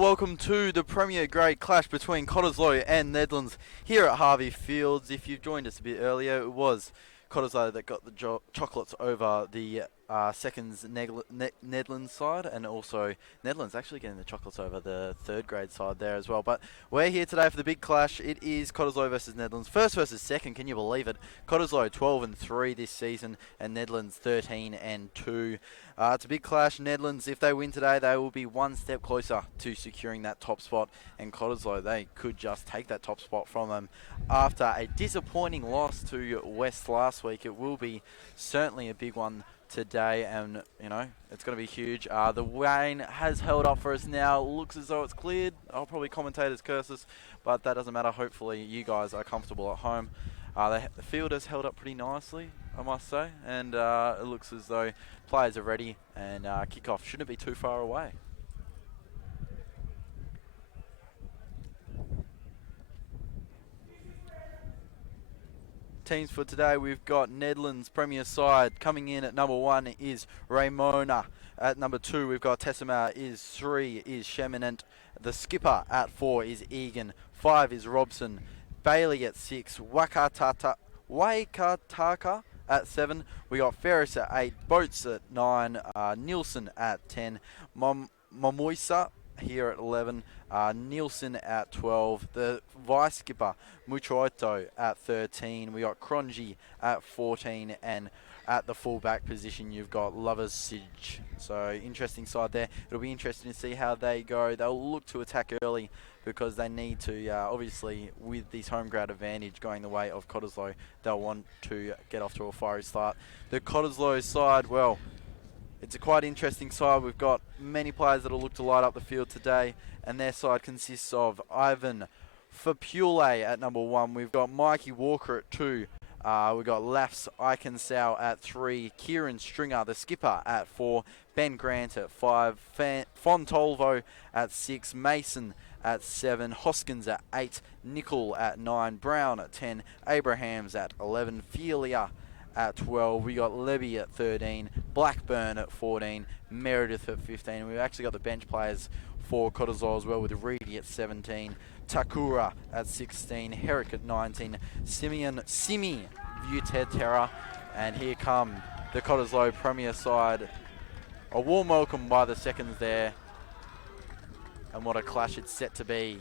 Welcome to the Premier Grade clash between Cottesloe and Nedlands here at Harvey Fields. If you've joined us a bit earlier, it was Cottesloe that got the chocolates over the seconds Nedlands side, and also Nedlands actually getting the chocolates over the third grade side there as well. But we're here today for the big clash. It is Cottesloe versus Nedlands, first versus second. Can you believe it? Cottesloe 12-3 this season, and Nedlands 13-2. It's a big clash. Nedlands, if they win today, they will be one step closer to securing that top spot, and Cottesloe, they could just take that top spot from them after a disappointing loss to West last week. It will be certainly a big one today, and you know it's going to be huge. The rain has held up for us now. Looks as though it's cleared. I'll probably commentators curse us, but that doesn't matter. Hopefully you guys are comfortable at home. The field has held up pretty nicely, I must say, and it looks as though players are ready, and kickoff shouldn't be too far away. Teams for today, we've got Nedlands Premier side. Coming in at number 1 is Raymona. At number 2 we've got Tessima. Is 3 is Sheminant. The skipper at 4 is Egan. 5 is Robson. Bailey at 6. Waikataka at 7. We got Ferris at 8. Boats at 9. Nielsen at 10. Momoisa here at 11. Nielsen at 12. The vice skipper Muchoito at 13. We got Cronji at 14, and at the fullback position you've got Lovers Sidge. So interesting side there. It'll be interesting to see how they go. They'll look to attack early because they need to, obviously with this home ground advantage going the way of Cottesloe, they'll want to get off to a fiery start. The Cottesloe side, well, it's a quite interesting side. We've got many players that will look to light up the field today, and their side consists of Ivan Fapule at number 1. We've got Mikey Walker at 2. We've got Lafs Eikensau at 3. Kieran Stringer, the skipper, at 4. Ben Grant at 5. Fontolvo at 6. Mason at 7. Hoskins at 8. Nickel at 9. Brown at 10. Abrahams at 11. Felia at 12. We got Levy at 13. Blackburn at 14. Meredith at 15. We've actually got the bench players for Cottesloe as well, with Reedy at 17. Takura at 16. Herrick at 19. Simi Vutetera. And here come the Cottesloe Premier side. A warm welcome by the seconds there. And what a clash it's set to be.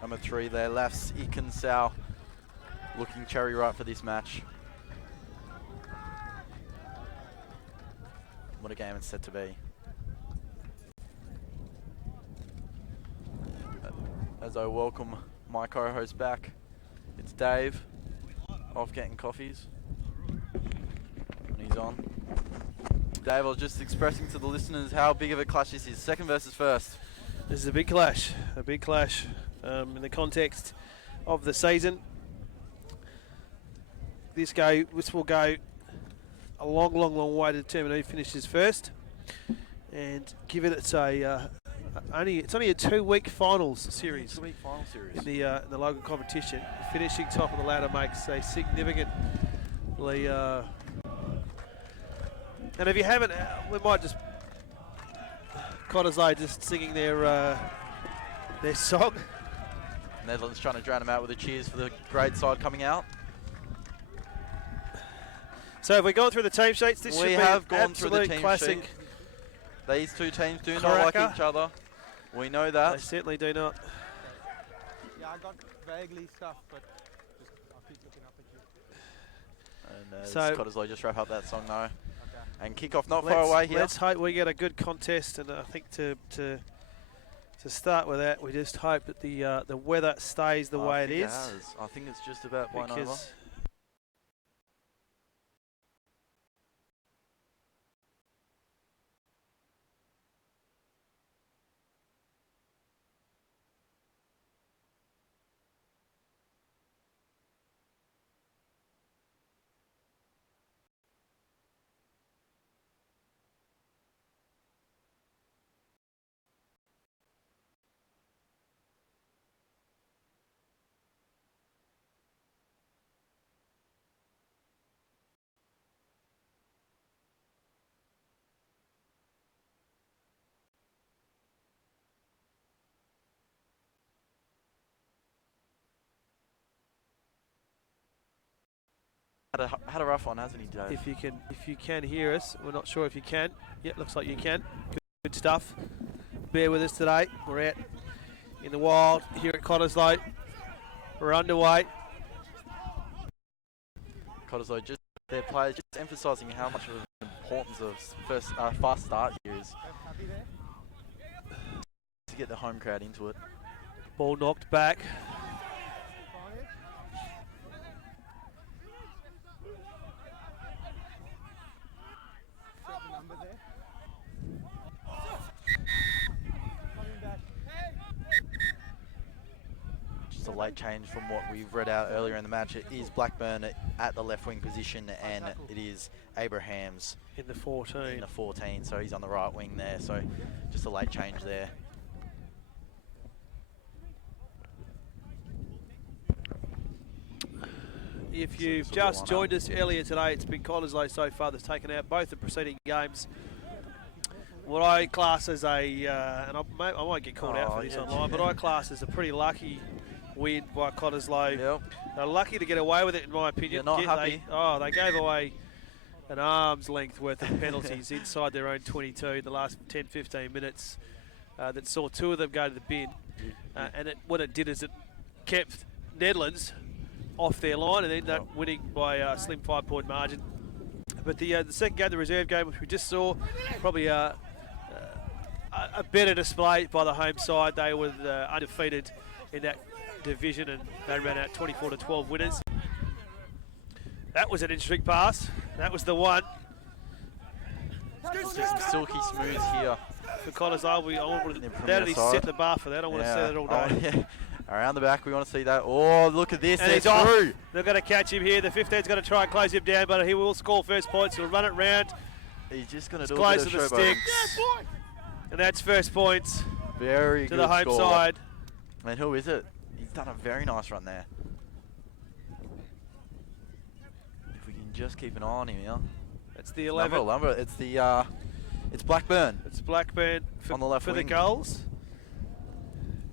Number 3 there, Lafs Eikensau, looking cherry ripe for this match. What a game it's set to be. As I welcome my co-host back, it's Dave, off getting coffees. And he's on. Dave, I was just expressing to the listeners how big of a clash this is. Second versus first. This is a big clash. In the context of the season. This will go a long way to determine who finishes first. And given it's only a 2-week finals series. 2-week final series in the local competition. Finishing top of the ladder makes a significantly. And if you haven't, we might just Cottesloe just singing their song. Nedlands trying to drown them out with the cheers for the grade side coming out. So have we gone through the team sheets? This should be have gone through the team classic. sheet. These two teams do Cracker. not like each other. We know that. They certainly do not. Yeah, I got vaguely stuff, but I'll keep looking up at you. And So Cottesloe just wrap up that song now. Okay. And kickoff not far away here. Let's hope we get a good contest, and I think to start with that, we just hope that the weather stays the way it is. I think it's just about blown over. Had a rough one, hasn't he, Dave? If you can hear us, we're not sure if you can. Yeah, looks like you can. Good stuff. Bear with us today. We're out in the wild here at Cottesloe. We're underway. Cottesloe, just their players, just emphasising how much of the importance of fast start here is to get the home crowd into it. Ball knocked back. Just a late change from what we've read out earlier in the match. It is Blackburn at the left wing position, and it is Abrahams in the 14. In the 14, so he's on the right wing there. So just a late change there. If you've just joined us earlier today, it's been Cottesloe so far that's taken out both the preceding games. What I class as a, and I might get called out for this online, but I class as a pretty lucky win by Cottesloe. Yep. They're lucky to get away with it, in my opinion. You're not happy. They gave away an arm's length worth of penalties inside their own 22 in the last 10-15 minutes that saw two of them go to the bin. And what it did is it kept Nedlands off their line and ended up winning by a slim 5-point margin. But the second game, the reserve game, which we just saw, probably a better display by the home side. They were undefeated in that division, and they ran out 24-12 winners. That was an interesting pass. That was the one. Just silky smooth here. For Cottesloe, that set the bar for that. I want to see that all day. Around the back, we want to see that. Oh, look at this. And he's off. They're going to catch him here. The 15's going to try and close him down, but he will score first points. He'll run it round. He's just going to do close a bit to of the sticks. And that's first points. Very good to the home score. side. And who is it? He's done a very nice run there. If we can just keep an eye on him here. It's the 11. It's Blackburn. It's Blackburn on the left for wing. the goals.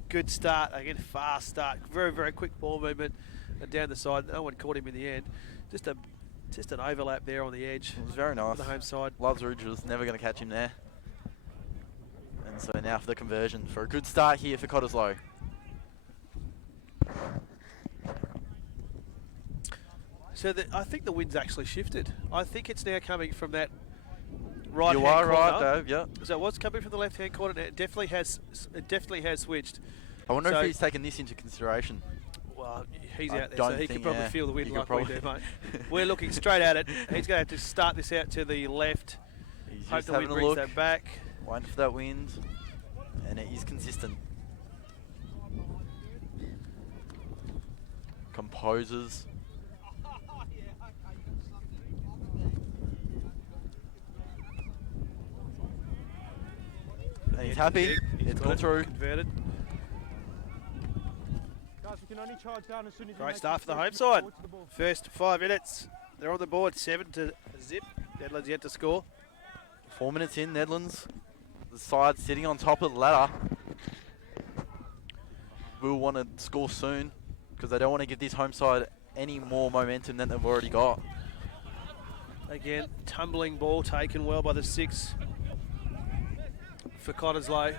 Good start, again, fast start. Very, very quick ball movement and down the side. No one caught him in the end. Just an overlap there on the edge. It was very nice. The home side. Loves Ridge was never going to catch him there. And so now for the conversion for a good start here for Cottesloe. So I think the wind's actually shifted. I think it's now coming from that right-hand corner. You are corner. right, Dave. Yeah. So what's coming from the left-hand corner? It definitely has switched. I wonder if he's taken this into consideration. Well, he's out there, so he can probably feel the wind like we do, mate. We're looking straight at it. He's going to have to start this out to the left. He's Hope just the having wind a look. brings that back. Waiting for that wind. And it is consistent. Composes. And he's happy. It's gone through. Converted. Guys, we can only charge down as soon as Great start for the home side. First 5 minutes. They're on the board, 7-0. Nedlands yet to score. 4 minutes in, Nedlands. The side sitting on top of the ladder. Will want to score soon because they don't want to give this home side any more momentum than they've already got. Again, tumbling ball taken well by the 6 for Cottesloe.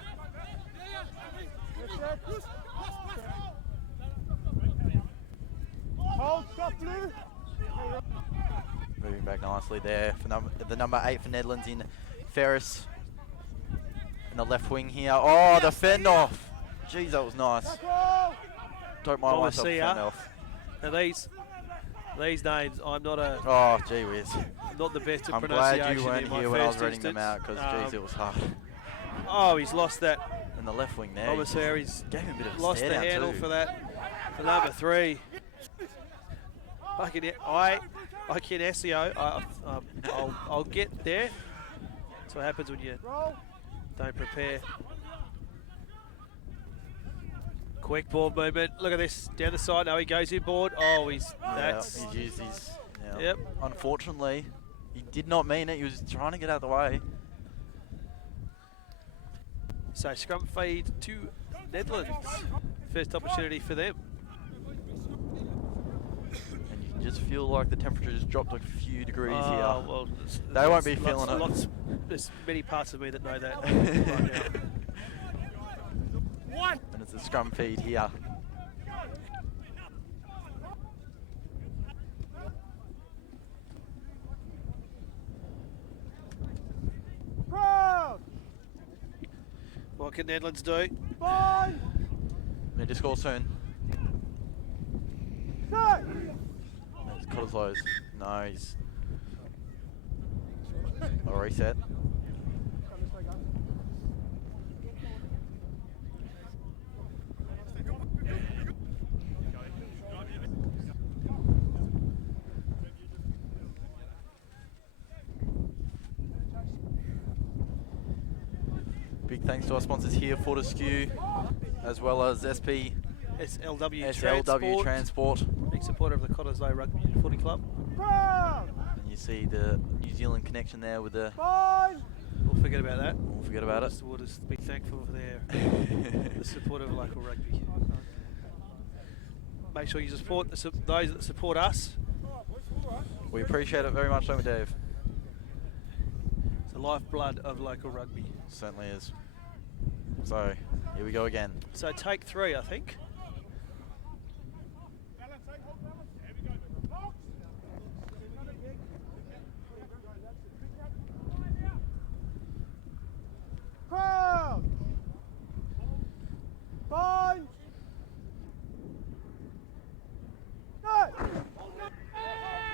Hold, stop, Blue. Moving back back nicely there for the number 8 for Nedlands in Ferris. In the left wing here. Oh, the fend off. Jeez, that was nice. Don't mind myself fend off. Now these names, I'm not a. Oh, gee whiz. Not the best at I'm pronunciation. glad you weren't here when I was reading instance. them out because, jeez, it was hard. Oh, he's lost that. In the left wing there. Obviously, he's gave him a bit of lost the handle for that. For number 3. I can SEO. I'll get there. That's what happens when you don't prepare. Quick ball movement. Look at this down the side. No, he goes inboard. Oh, he's used his. Yeah. Yep. Unfortunately, he did not mean it. He was trying to get out of the way. So scrum feed to Nedlands. First opportunity for them. And you can just feel like the temperature just dropped a few degrees here. Well, they won't be feeling it. There's many parts of me that know that right now. And it's a scrum feed here. What can Nedlands do? Need to score soon. It's Cottesloe's. No, he's... A reset. Big thanks to our sponsors here, Fortescue, as well as SLW Transport. Big supporter of the Cottesloe Rugby Footy Club. And you see the New Zealand connection there with the... We'll forget about that. We'll forget about it. We'll just be thankful for their the support of local rugby. Make sure you support those that support us. We appreciate it very much, don't we, Dave? It's the lifeblood of local rugby. Certainly is. So, here we go again. So take 3, I think.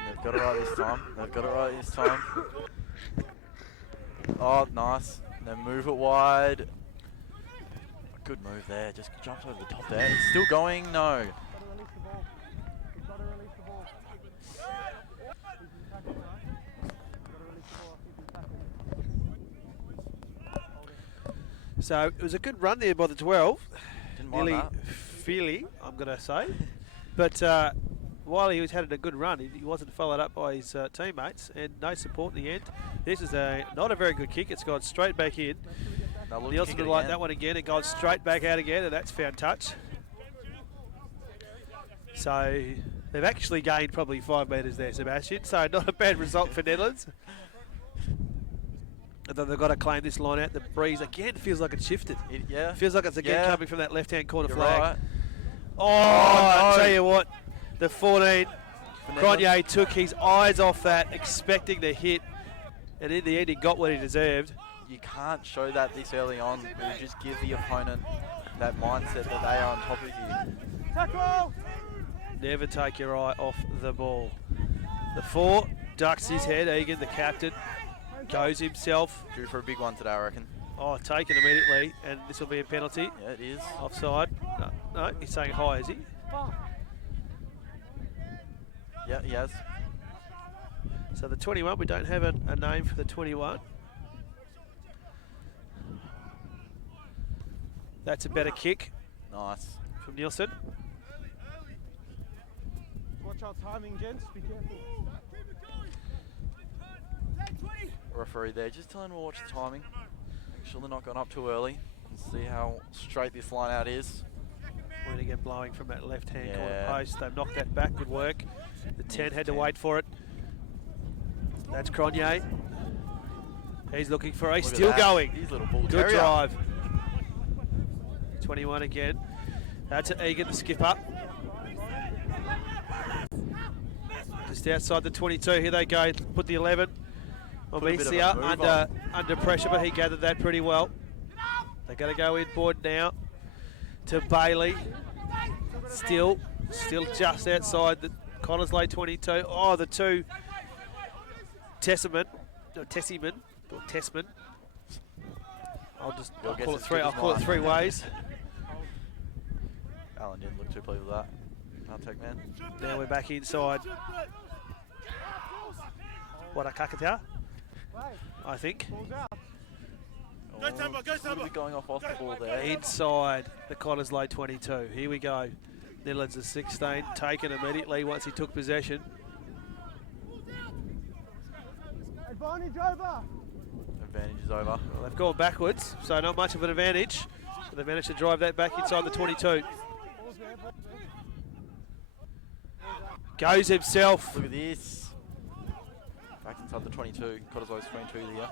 They've got it right this time. They've got it right this time. Oh, nice. Then move it wide. Good move there. Just jumps over the top there. He's still going. No. So it was a good run there by the 12. Didn't mind Nearly that. Feely, I'm going to say. But while he was had a good run, he wasn't followed up by his teammates, and no support in the end. This is not a very good kick. It's gone straight back in. Nielsen would like that one again. It gone straight back out again, and that's found touch. So they've actually gained probably 5 metres there, Sebastian. So not a bad result for Nedlands. And then they've got to claim this line out. The breeze again feels like it's shifted. Yeah. Feels like it's again coming from that left-hand corner You're flag. right. Oh, no. I tell you what, the 14, Cronje took his eyes off that, expecting the hit, and in the end he got what he deserved. You can't show that this early on. You just give the opponent that mindset that they are on top of you. Tackle! Never take your eye off the ball. The 4 ducks his head. Egan, the captain, goes himself. Due for a big one today, I reckon. Oh, taken immediately, and this will be a penalty. Yeah, it is. Offside. No, he's saying high, is he? Yeah, he has. So the 21, we don't have a name for the 21. That's a better kick Nice. from Nielsen. Watch our timing, gents. Be careful. Referee there, just telling him to watch the timing. Make sure they're not going up too early. And see how straight this line out is. Wind again blowing from that left-hand corner post. They've knocked that back. Good work. The 10 had to wait for it. That's Cronje. He's looking for He's still going. He's a little bull Good terrier. drive. 21 again. That's Egan, the skipper. Just outside the 22. Here they go. Put the 11. Put a bit of a Obesia move under pressure, but he gathered that pretty well. They're going to go inboard now to Bailey. Still just outside the Cottesloe 22. Oh, the two Tessman. I'll call it three. I'll call it three ways. Alan didn't look too pleased with that. I'll take man. Now we're back inside. What a kakata, I think. Go Tamba, going off the ball there. Inside the Cottesloe 22. Here we go. Nedlands is 16, taken immediately once he took possession. Advantage over. Advantage is over. Well, they've gone backwards, so not much of an advantage. But they've managed to drive that back inside the 22. Goes himself. Look at this. Back inside the 22. Cottesloe's 22 there.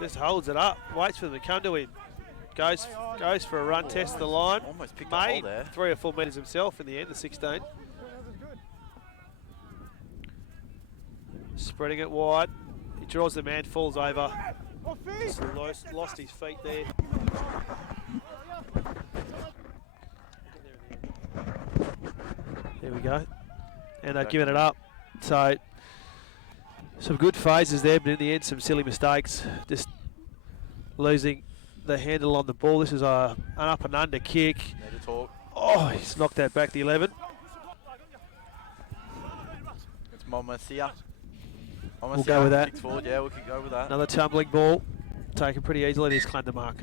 Just holds it up. Waits for them to come to him. Goes for a run, tests the line. Almost picked up Made there. 3 or 4 metres himself in the end, the 16. Spreading it wide. He draws the man, falls over. Just lost his feet there. There we go. And they've given it up. So, some good phases there, but in the end, some silly mistakes. Just losing the handle on the ball. This is an up and under kick. Need to talk. Oh, he's knocked that back the 11. It's Momasia. We'll go with that. Kicks forward. Yeah, we can go with that. Another tumbling ball. Taken pretty easily. He's claimed the mark.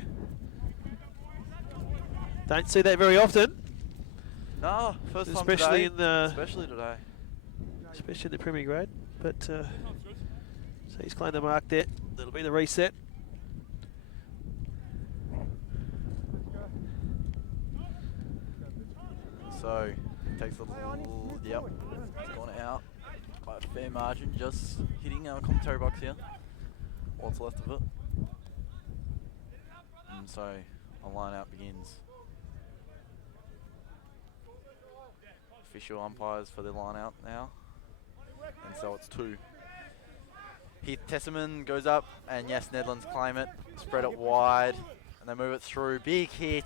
Don't see that very often. No, first time Especially today. in the Premier grade. But so he's claimed the mark there. That'll be the reset. So, takes a little, yep, it's gone out. Quite a fair margin, just hitting our commentary box here. What's left of it. And so, a line out begins. Official umpires for the line out now. And so it's 2. Heath Tesserman goes up, and yes, Nedlands claim it. Spread it wide, and they move it through. Big hit.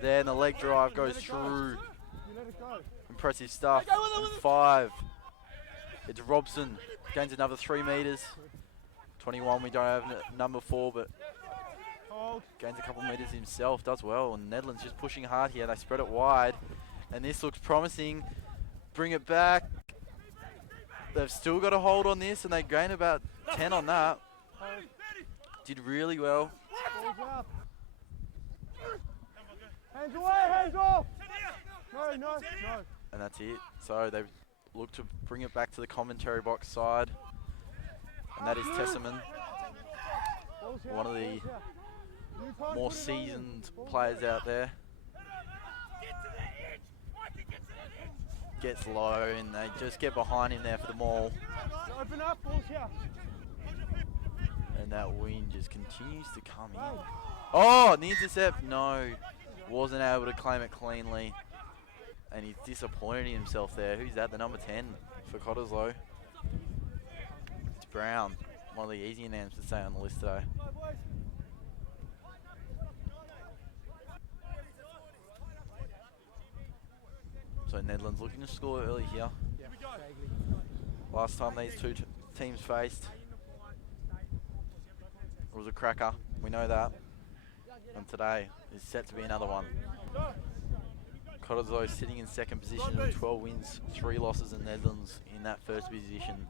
Then the leg drive goes through. Impressive stuff. 5. It's Robson. Gains another 3 metres. 21, we don't have number 4, but gains a couple metres himself. Does well. And Nedlands just pushing hard here. They spread it wide. And this looks promising. Bring it back. They've still got a hold on this, and they gain about 10 on that. Did really well. Hands away, hands off! No. And that's it. So they look to bring it back to the commentary box side. And that is Tesserman, one of the more seasoned players out there. Gets low, and they just get behind him there for the maul. Open up, balls here. And that wind just continues to come in. Oh, the intercept, no. Wasn't able to claim it cleanly. And he's disappointed in himself there. Who's that? The number 10 for Cottesloe. It's Brown. One of the easier names to say on the list today. So Nedlands looking to score early here. Last time these two teams faced, it was a cracker. We know that. And today is set to be another one. Cottesloe sitting in second position with 12 wins, 3 losses, and Nedlands in that first position,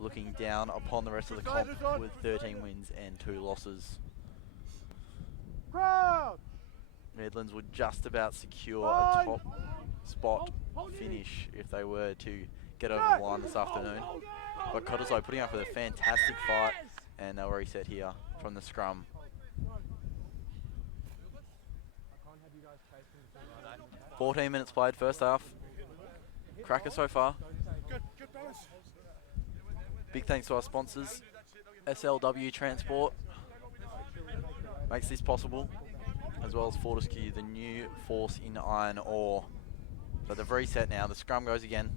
looking down upon the rest of the comp with 13 wins and 2 losses. Nedlands would just about secure a top spot finish if they were to get over the line this afternoon. But Cottesloe putting up with a fantastic fight, and they'll reset here from the scrum. 14 minutes played, first half. Cracker so far. Big thanks to our sponsors, SLW Transport makes this possible, as well as Fortescue, the new force in iron ore. So they've reset now. The scrum goes again.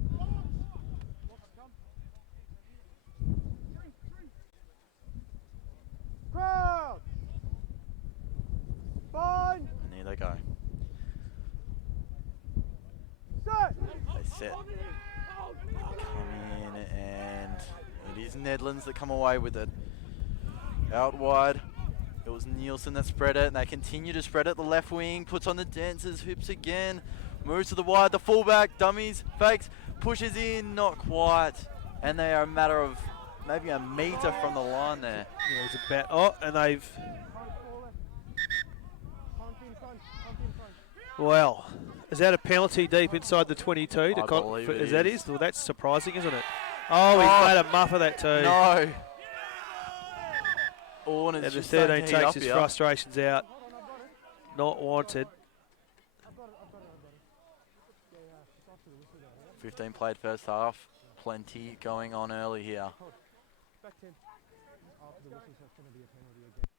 Crowd! Fine! And here they go. Set! They set. Come in, and it is Nedlands that come away with it. Out wide. It was Nielsen that spread it, and they continue to spread it. The left wing puts on the dancers, hoops again. Moves to the wide, the fullback, dummies, fakes, pushes in, not quite. And they are a matter of maybe a metre from the line there. Yeah, it was about, oh, and they've, well, is that a penalty deep inside the 22? I believe it Is that is. is? Well, that's surprising, isn't it? Oh, he's made a muff of that too. No. Orn And is the just starting 13 to heat takes up his here. frustrations out. Not wanted. 15 played first half. Plenty going on early here. Back 10. After the whistle, so it's going to be a penalty again.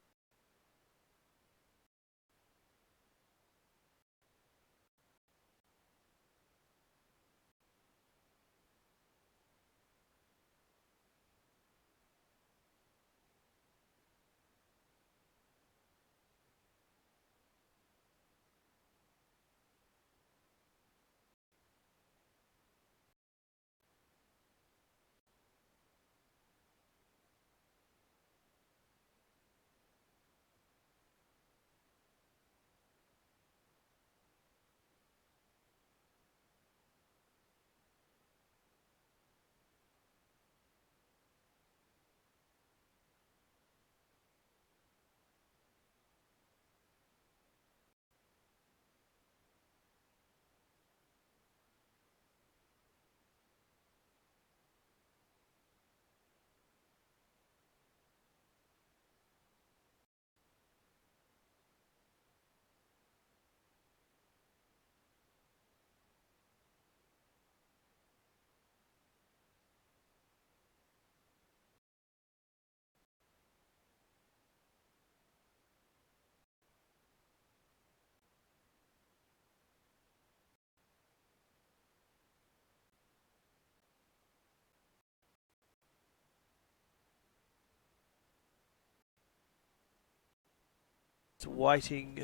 It's waiting.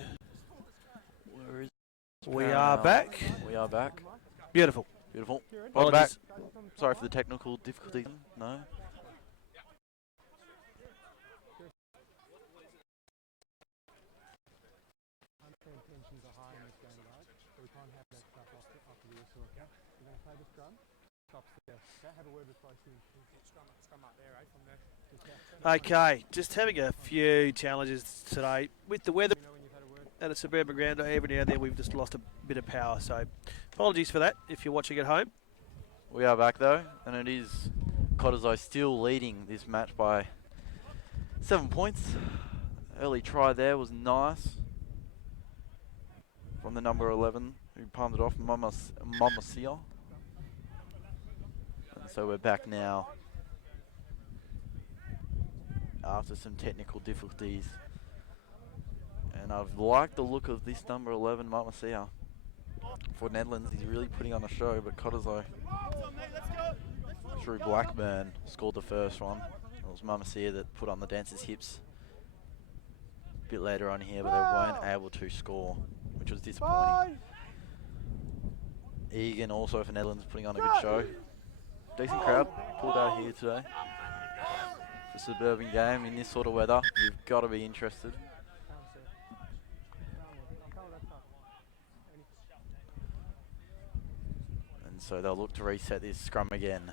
Where is We are back. We are back. Beautiful. Beautiful. Welcome back. Apologies. Sorry for the technical difficulties. No. Tensions are high in this game, guys, so we can't have that stuff after the whistle, okay? We're going to play the scrum. Stops there. Okay, have a word with Fortescue. Scrum up there, eh? From there. Okay, just having a few challenges today with the weather You know when you've had a word. at a suburban ground. Every now and then we've just lost a bit of power, so apologies for that if you're watching at home. We are back though, and it is Cottesloe still leading this match by 7 points. Early try there was nice from the number 11 who palmed it off, Mamasia. And so we're back now after some technical difficulties. And I've liked the look of this number 11, Mamasia. For Nedlands, he's really putting on a show, but Cottesloe through Blackburn scored the first one. It was Mamasia that put on the dancers' hips a bit later on here, but they weren't able to score, which was disappointing. Egan also for Nedlands putting on a good show. Decent crowd pulled out here today. It's a suburban game in this sort of weather. You've got to be interested. And so they'll look to reset this scrum again.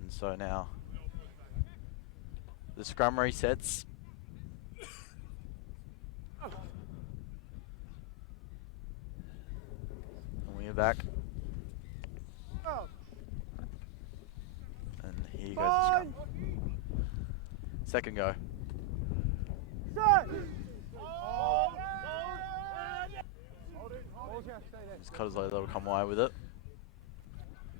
And so now the scrum resets. And we are back. And here goes the scrum. Second go. It's Cottesloe that'll come away with it.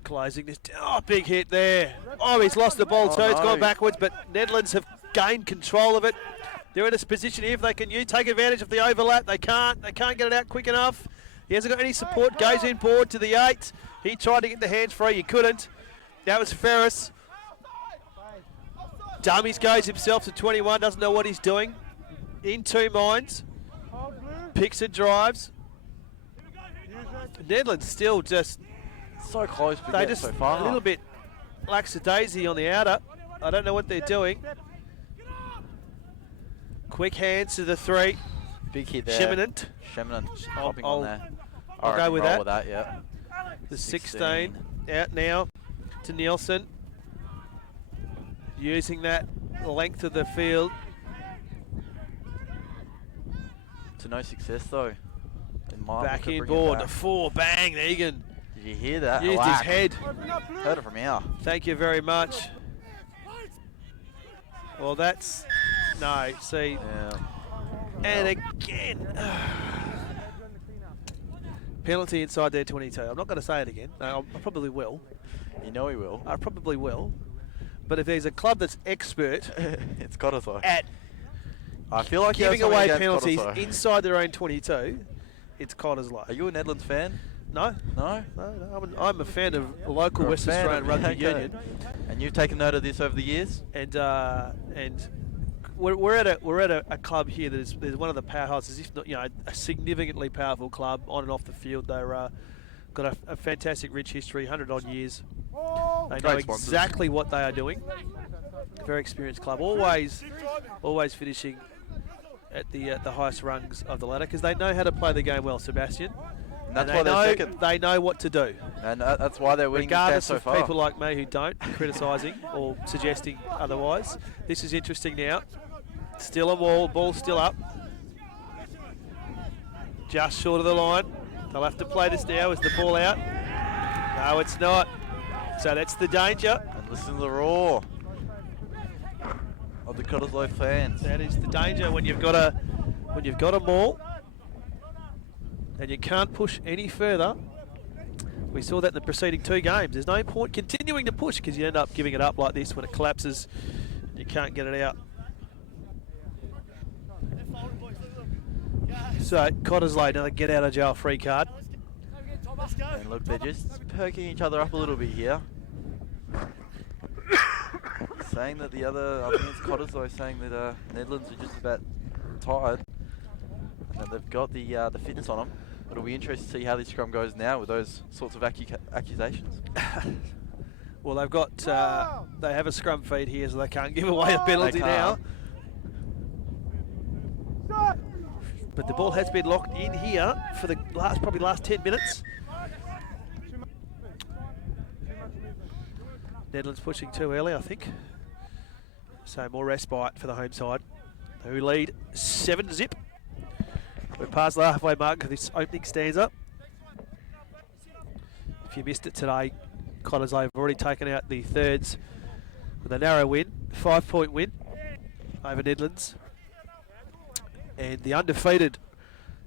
Closing this. Oh, big hit there. Oh, he's lost the ball too. It's gone backwards, but Nedlands have gained control of it. They're in this position here if they can take advantage of the overlap. They can't. They can't get it out quick enough. He hasn't got any support. Goes in board to the 8. He tried to get the hands free. He couldn't. That was Ferris. Dummies goes himself to 21. Doesn't know what he's doing. In 2 minds. Picks and drives. Nedlands still just So close, but they yet just so far. a little bit lackadaisy on the outer. I don't know what they're doing. Quick hands to the 3. Big hit there. Sheminant. Hopping on there. I'll go with roll that. Yeah. The 16 out now to Nielsen. Using that length of the field. To no success though. Back in board. The 4. Bang. Egan. Did you hear that? Used his head. Heard it from here. Thank you very much. Well, that's... No, see. Yeah. And again. Penalty inside their 22. I'm not going to say it again. No, I probably will. You know he will. I probably will. But if there's a club that's expert it's Cottesloe. at I feel like giving away penalties Cottesloe. inside their own 22, it's Cottesloe. Are you a Nedlands fan? No. No? No, I'm a fan of a local You're a West fan Australian of- rugby okay. union, And you've taken note of this over the years? and we're at a club here that is one of the powerhouses, if not a significantly powerful club on and off the field. They're got a fantastic rich history, 100 odd years. They know Great sponsors. exactly what they are doing. Very experienced club, always finishing at the highest rungs of the ladder because they know how to play the game well, Sebastian. And that's And why they they're know second. they know what to do. And that's why they're winning this game Regardless so of far. people like me who don't, criticising or suggesting otherwise. This is interesting now. Still a ball still up. Just short of the line. They'll have to play this now. Is the ball out? No, it's not. So that's the danger. And listen to the roar of the Cottesloe fans. That is the danger when you've got a maul and you can't push any further. We saw that in the preceding 2 games. There's no point continuing to push because you end up giving it up like this when it collapses. You can't get it out. So Cottesloe, another get out of jail free card. And look, they're just perking each other up a little bit here. Saying that I think it's Cottesloe saying that Nedlands are just about tired. And that they've got the fitness on them. It'll be interesting to see how this scrum goes now with those sorts of accusations. Well, they've got they have a scrum feed here, so they can't give away a penalty now. But the ball has been locked in here for the probably last 10 minutes. Nedlands pushing too early, I think. So more respite for the home side, who lead 7-0. We're past the halfway mark of this opening stanza. If you missed it today, Cottesloe have already taken out the thirds with a narrow win, 5-point win over Nedlands. And the undefeated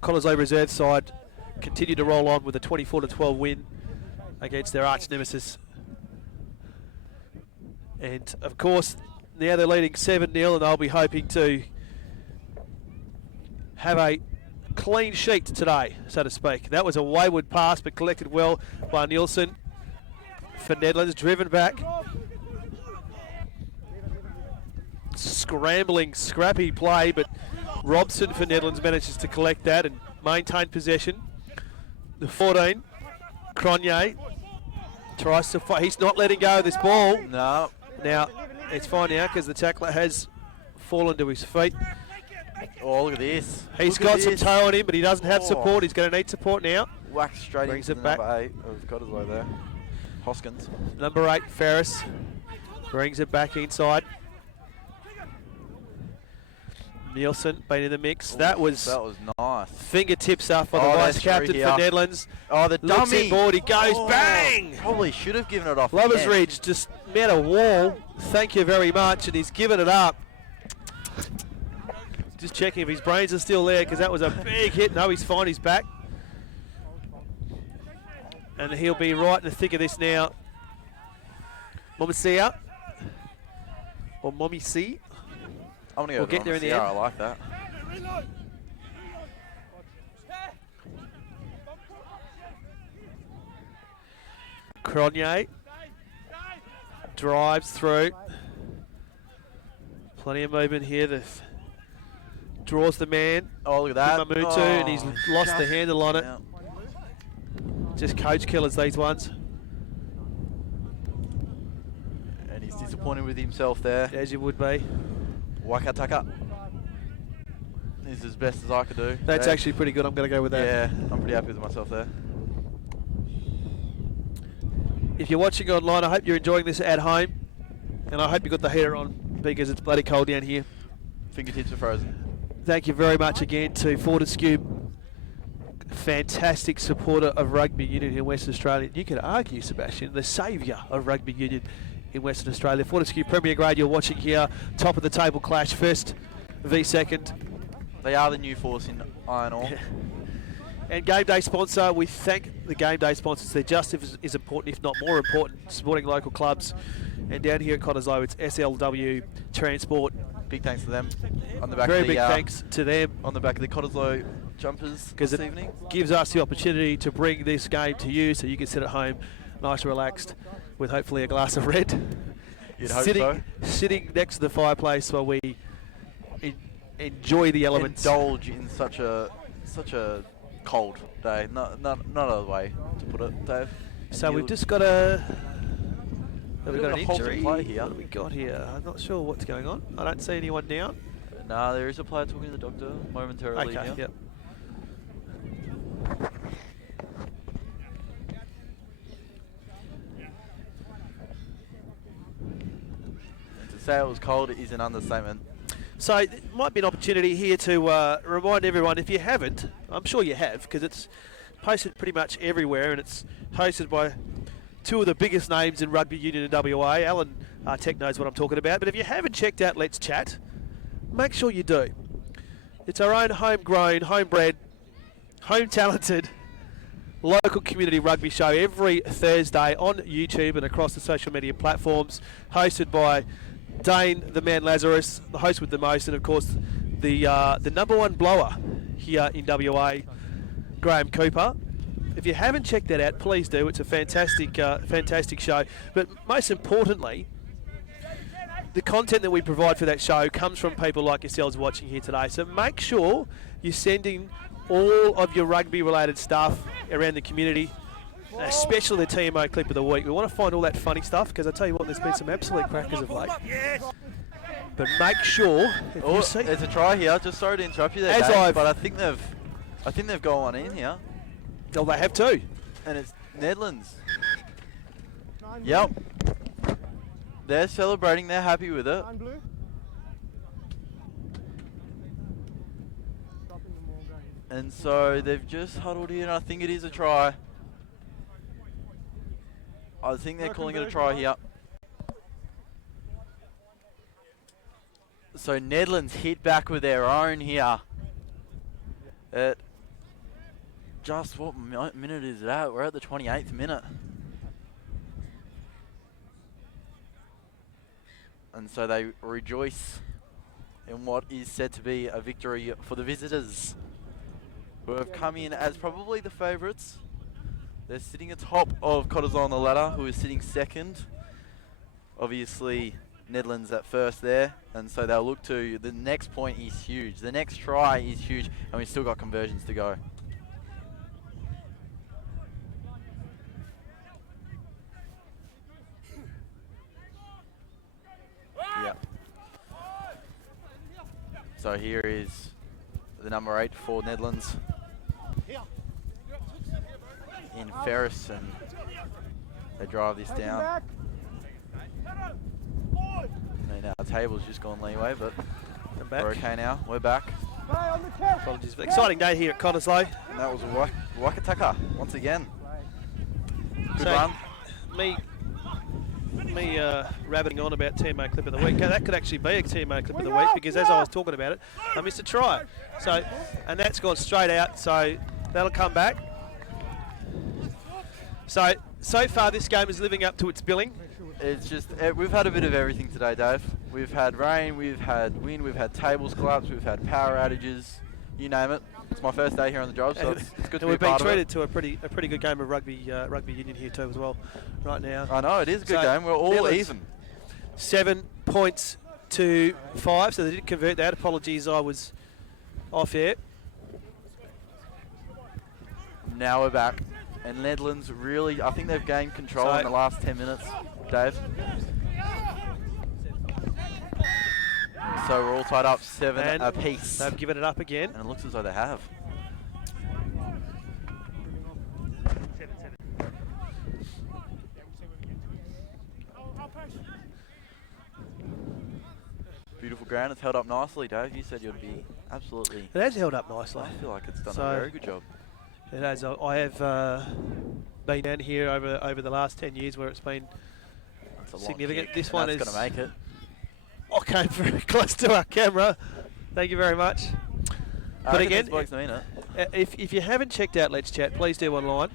Cottesloe reserve side continue to roll on with a 24-12 win against their arch nemesis. And of course, now they're leading 7-0 and they'll be hoping to have a clean sheet today, so to speak. That was a wayward pass, but collected well by Nielsen for Nedlands, driven back. Scrambling, scrappy play, but Robson for Nedlands manages to collect that and maintain possession. The 14, Cronje tries to fight. He's not letting go of this ball. No. Now, it's fine now because the tackler has fallen to his feet. Oh, look at this. He's Look at got some this. toe on him, but he doesn't have Oh. support. He's going to need support now. Whacked straight Brings into it the back. number 8 of Cottesloe there. Hoskins. Number 8, Ferris, brings it back inside. Nielsen been in the mix. That was nice. fingertips up on the Oh, vice that's captain through for here. Nedlands. Oh, the Looks dummy. inboard, he goes, Oh, bang! Probably should have given it off. Lovers again. Ridge just met a wall. Thank you very much, and he's given it up. Just checking if his brains are still there because that was a big hit. No, he's fine, he's back. And he'll be right in the thick of this now Momasia. Or Mommy C. I'm going to go We'll get there in the end. I like that. Cronje drives through. Plenty of movement here. Draws the man. Oh, look at that. Mamutu, and he's lost the handle on it. Yeah. Just coach killers, these ones. And he's disappointed with himself there. As you would be. Wakataka. This is as best as I could do. That's there. actually pretty good. I'm going to go with that. Yeah, I'm pretty happy with myself there. If you're watching online, I hope you're enjoying this at home. And I hope you got the heater on because it's bloody cold down here. Fingertips are frozen. Thank you very much again to Fortescue. Fantastic supporter of rugby union in Western Australia. You could argue, Sebastian, the saviour of rugby union in Western Australia. Fortescue Premier Grade, you're watching here. Top of the table clash, first v second. They are the new force in iron ore. And game day sponsor, we thank the game day sponsors. They're just as important, if not more important, supporting local clubs. And down here at Cottesloe, it's SLW Transport. Big thanks to them. On the back Very of the, big thanks to them. On the back of the Cottesloe jumpers this evening. Gives us the opportunity to bring this game to you so you can sit at home nice and relaxed with hopefully a glass of red. You'd hope so. Sitting next to the fireplace while we enjoy the elements. Indulge in such a cold day. Not other way to put it, Dave. So we've just got a... Have we got an injury? Play here. What have we got here? I'm not sure what's going on. I don't see anyone down. Nah, there is a player talking to the doctor momentarily. Okay, here. yep. And to say it was cold is an understatement. So it might be an opportunity here to remind everyone, if you haven't, I'm sure you have, because it's posted pretty much everywhere and it's hosted by two of the biggest names in rugby union in WA. Alan Tech knows what I'm talking about. But if you haven't checked out Let's Chat, make sure you do. It's our own homegrown, homebred, home-talented, local community rugby show every Thursday on YouTube and across the social media platforms, hosted by Dane, the man Lazarus, the host with the most, and of course the number one blower here in WA, Graham Cooper. If you haven't checked that out, please do. It's a fantastic, fantastic show. But most importantly, the content that we provide for that show comes from people like yourselves watching here today. So make sure you're sending all of your rugby-related stuff around the community, especially the TMO clip of the week. We want to find all that funny stuff because I tell you what, there's been some absolute crackers of late. But make sure if you see, there's a try here. Just sorry to interrupt you there, Dave, but I think they've got one in here. Oh, they have too. And it's Nedlands. Yep. They're celebrating. They're happy with it. And so they've just huddled in. I think it is a try. I think they're calling it a try here. So Nedlands hit back with their own here. Just what minute is it at? We're at the 28th minute. And so they rejoice in what is said to be a victory for the visitors, who have come in as probably the favourites. They're sitting atop of Cottesloe on the ladder, who is sitting second. Obviously, Nedlands at first there, and so they'll look to the next point is huge. The next try is huge, and we've still got conversions to go. Yep. So here is the number 8 for Nedlands in Ferris, and they drive this down. And our table's just gone leeway, but we're okay now. We're back. Apologies. Exciting day here at Cottesloe. And that was Wakataka once again. Good so run. Me rabbiting on about TMO clip of the week. That could actually be a TMO clip of the week because as I was talking about it, I missed a try. So, and that's gone straight out. So that'll come back. So far this game is living up to its billing. It's just, we've had a bit of everything today, Dave. We've had rain, we've had wind, we've had tables collapse, we've had power outages, you name it. It's my first day here on the job, so it's good to be we've been part of treated it. to a pretty good game of rugby union here too as well, right now. I know, it is a good game. We're all Nedlands, even. 7 points to 5, so they didn't convert that. Apologies, I was off air. Now we're back. And Nedlands really, I think they've gained control in the last 10 minutes, Dave. So we're all tied up 7 apiece. They've given it up again. And it looks as though they have. Beautiful ground. It's held up nicely, Dave. You said you'd be absolutely... It has held up nicely. I feel like it's done a very good job. It has. I have been down here over the last 10 years where it's been significant. This one is going to make it. I came very close to our camera. Thank you very much. But again, if you haven't checked out Let's Chat, please do online.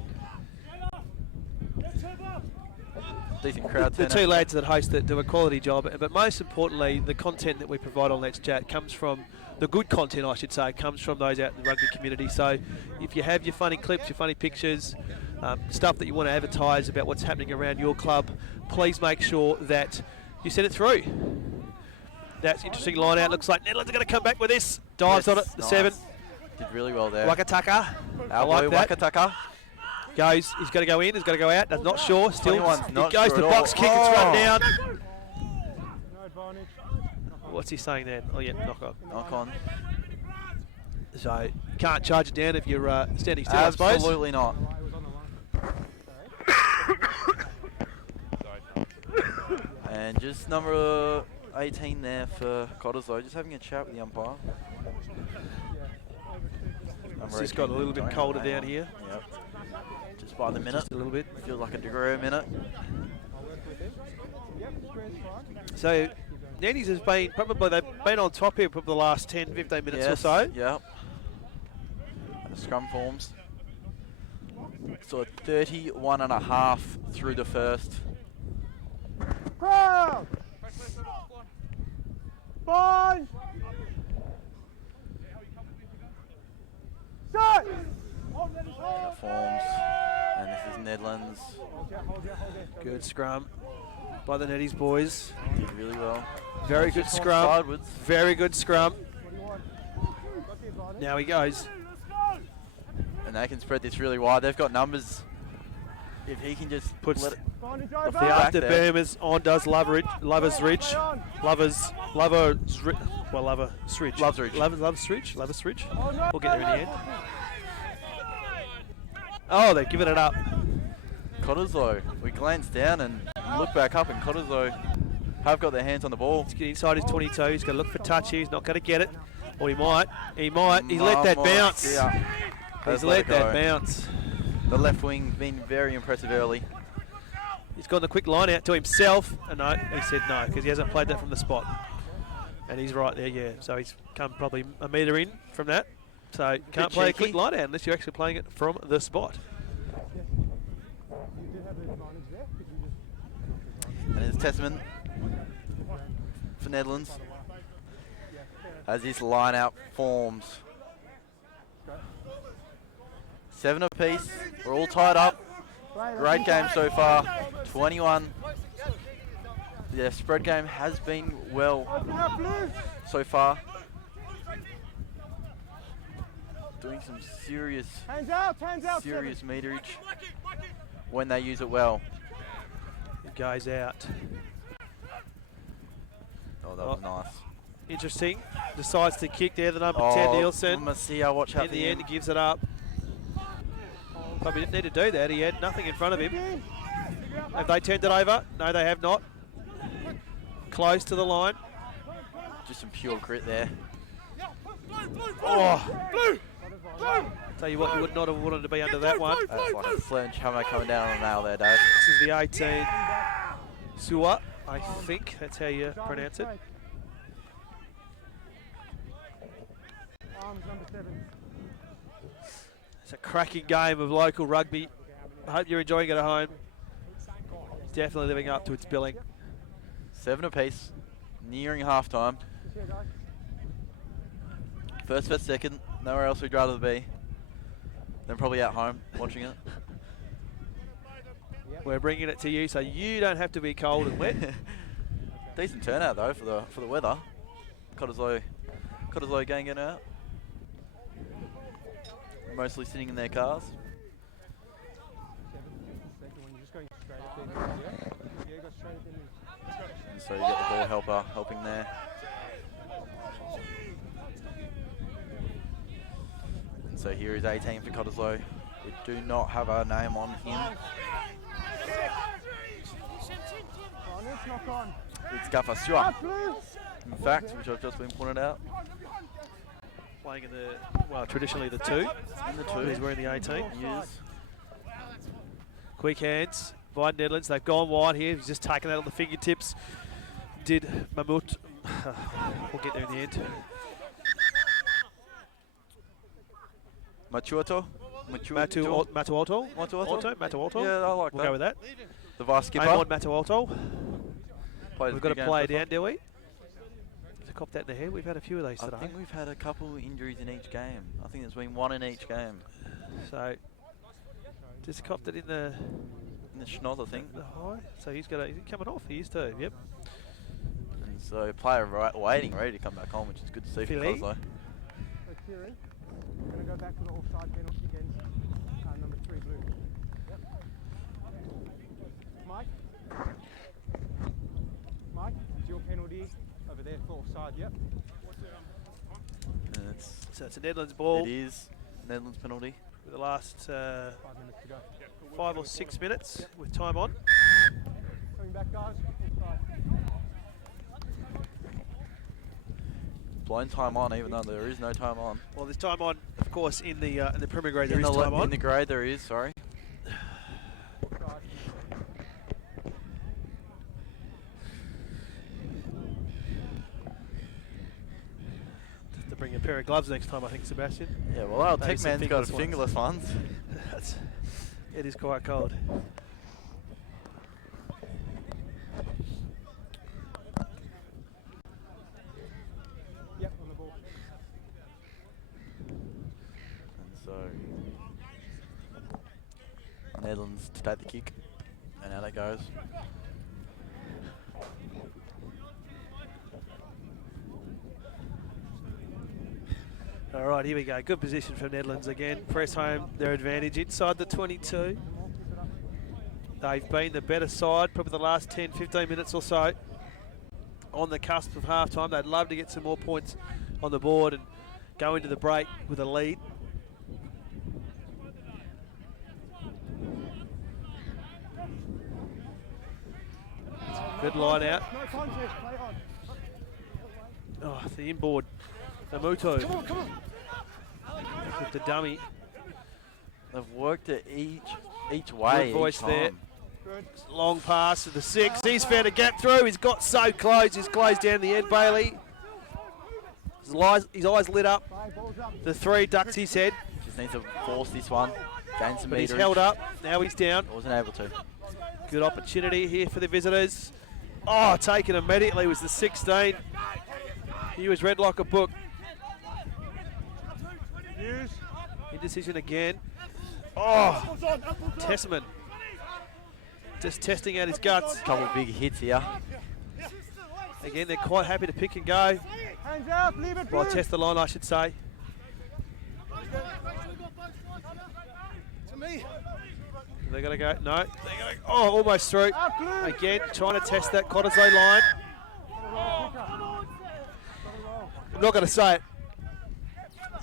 Decent crowd The two lads that host that do a quality job, but most importantly, the content that we provide on Let's Chat comes from, the good content I should say, comes from those out in the rugby community. So if you have your funny clips, your funny pictures, stuff that you want to advertise about what's happening around your club, please make sure that you send it through. That's interesting line out. Looks like Nedlands are going to come back with this. Dives on it, the 7. Did really well there. Wakataka. I like that. Wakataka. Goes, he's going to go in, he's going to go out. I'm not sure, still. Not goes sure the box kick, it's run down. No advantage. What's he saying then? Oh yeah, knock on. Knock on. So, you can't charge it down if you're standing still, I suppose. Absolutely not. And just number 18 there for Cottesloe, just having a chat with the umpire. It's just got a little bit colder down here. Yep. Just by the minute. Just a little bit. Feels like a degree a minute. So, Neddies has been, they've been on top here for the last 10, 15 minutes or so. Yep. The scrum forms. So 31.5 through the first. Crowd! Fine! Shot! Forms. And this is Nedlands. Good scrum by the Neddies boys. Did really well. Very good scrum. Sidewards. Very good scrum. Now he goes. And they can spread this really wide. They've got numbers. If he can just puts let it the afterburners on does Lover's Ridge. Lover's Ridge. We'll get there in the end. Oh, they're giving it up. Cottesloe. We glance down and look back up, and Cottesloe have got their hands on the ball. He's getting inside his 22. He's going to look for touch here. He's not going to get it. Or he might. He might. He's let that bounce. Yeah. He's let that bounce. The left wing been very impressive early. He's got the quick line out to himself. No, he said no, because he hasn't played that from the spot. And he's right there, yeah. So he's come probably a metre in from that. So you can't play a quick line out unless you're actually playing it from the spot. And it's testament for Nedlands as this line out forms. 7 apiece. We're all tied up. Great game so far. 21. The spread game has been well so far. Doing some serious meterage when they use it well. It goes out. Oh, that was nice. Interesting. Decides to kick there, the number 10, Nielsen. Masia, watch out. In the end, he gives it up. Probably didn't need to do that. He had nothing in front of him. Have they turned it over? No, they have not. Close to the line. Just some pure grit there. Oh. Tell you what, you would not have wanted to be under that one. That's like a sledgehammer coming down on the nail there, Dave. This is the 18. Sua, I think that's how you pronounce it. It's a cracking game of local rugby. I hope you're enjoying it at home. definitely living up to its billing. 7 apiece. Nearing half time. First versus second. Nowhere else we'd rather be than probably at home watching it. We're bringing it to you so you don't have to be cold and wet. Decent turnout though for the weather. Cottesloe gang it out. Mostly sitting in their cars. And so you get the ball helper helping there. And so here is 18 for Cottesloe. We do not have our name on him. It's Gaffer Stewart, in fact, which I've just been pointed out. Playing in the, well, traditionally the 2. In the 2. He's wearing the 18. He is. Quick hands by Nedlands. They've gone wide here. He's just taken that on the fingertips. Did Mamut. We'll get there in the end. Matuoto? Matuoto? Matuoto? Yeah, I like We'll that. go with that. The vice skipper. Amon Matuoto. Played We've got to big play game down, do we? To cop that in the head. We've had a few of these I today. think we've had a couple injuries in each game. I think there's been 1 in each game. So, just copped it in the Schnoz, I think. the high. So he's got. Is he coming off? He is too. Yep. And so player waiting, ready to come back home, which is good to see for Philly. Cottesloe. So Kieran, we're going to go back to the offside penalty against number 3 blue. Yep. Mike, it's your penalty over there for offside, yep. And So it's a Nedlands ball. It is Nedlands penalty. For the last 5 minutes to go. 5 or 6 minutes with time on. Coming back, guys. Offside. Blown time on, even though there is no time on. Well, there's time on, of course, in the Premier Grade. There is in time on. In the grade there is, sorry. Offside. To bring a pair of gloves next time, I think, Sebastian. Yeah, well, our Maybe tech some man's got fingerless fingerless ones. It is quite cold. Yep, on the ball. And so Netherlands to take the kick, and out it goes. All right, here we go. Good position from Nedlands again. Press home their advantage inside the 22. They've been the better side probably the last 10, 15 minutes or so. On the cusp of half-time, they'd love to get some more points on the board and go into the break with a lead. Good line out. No contest, play on. Oh, the inboard. Namuto Come on. with the dummy. They've worked it each way. Good voice each there. time. Good. Long pass to the 6. He's found a gap through. He's got so close. He's closed down the end, Bailey. His eyes lit up. Play, balls up. The 3 ducks his head, Just needs to force this one. Gain some but he's meterage. held up. Now he's down. Wasn't able to. Good opportunity here for the visitors. Oh, taken immediately was the 16. He was read like a book. Use. Indecision again. Oh, Tessman. Just testing out his guts. Couple of big hits here. Again, they're quite happy to pick and go. Hands up, leave it Well, blue. test the line, I should say. To me. They're going to go. No. They're going to. Oh, almost through. Up blue. Again, trying to test that Cottesloe line. I'm not going to say it.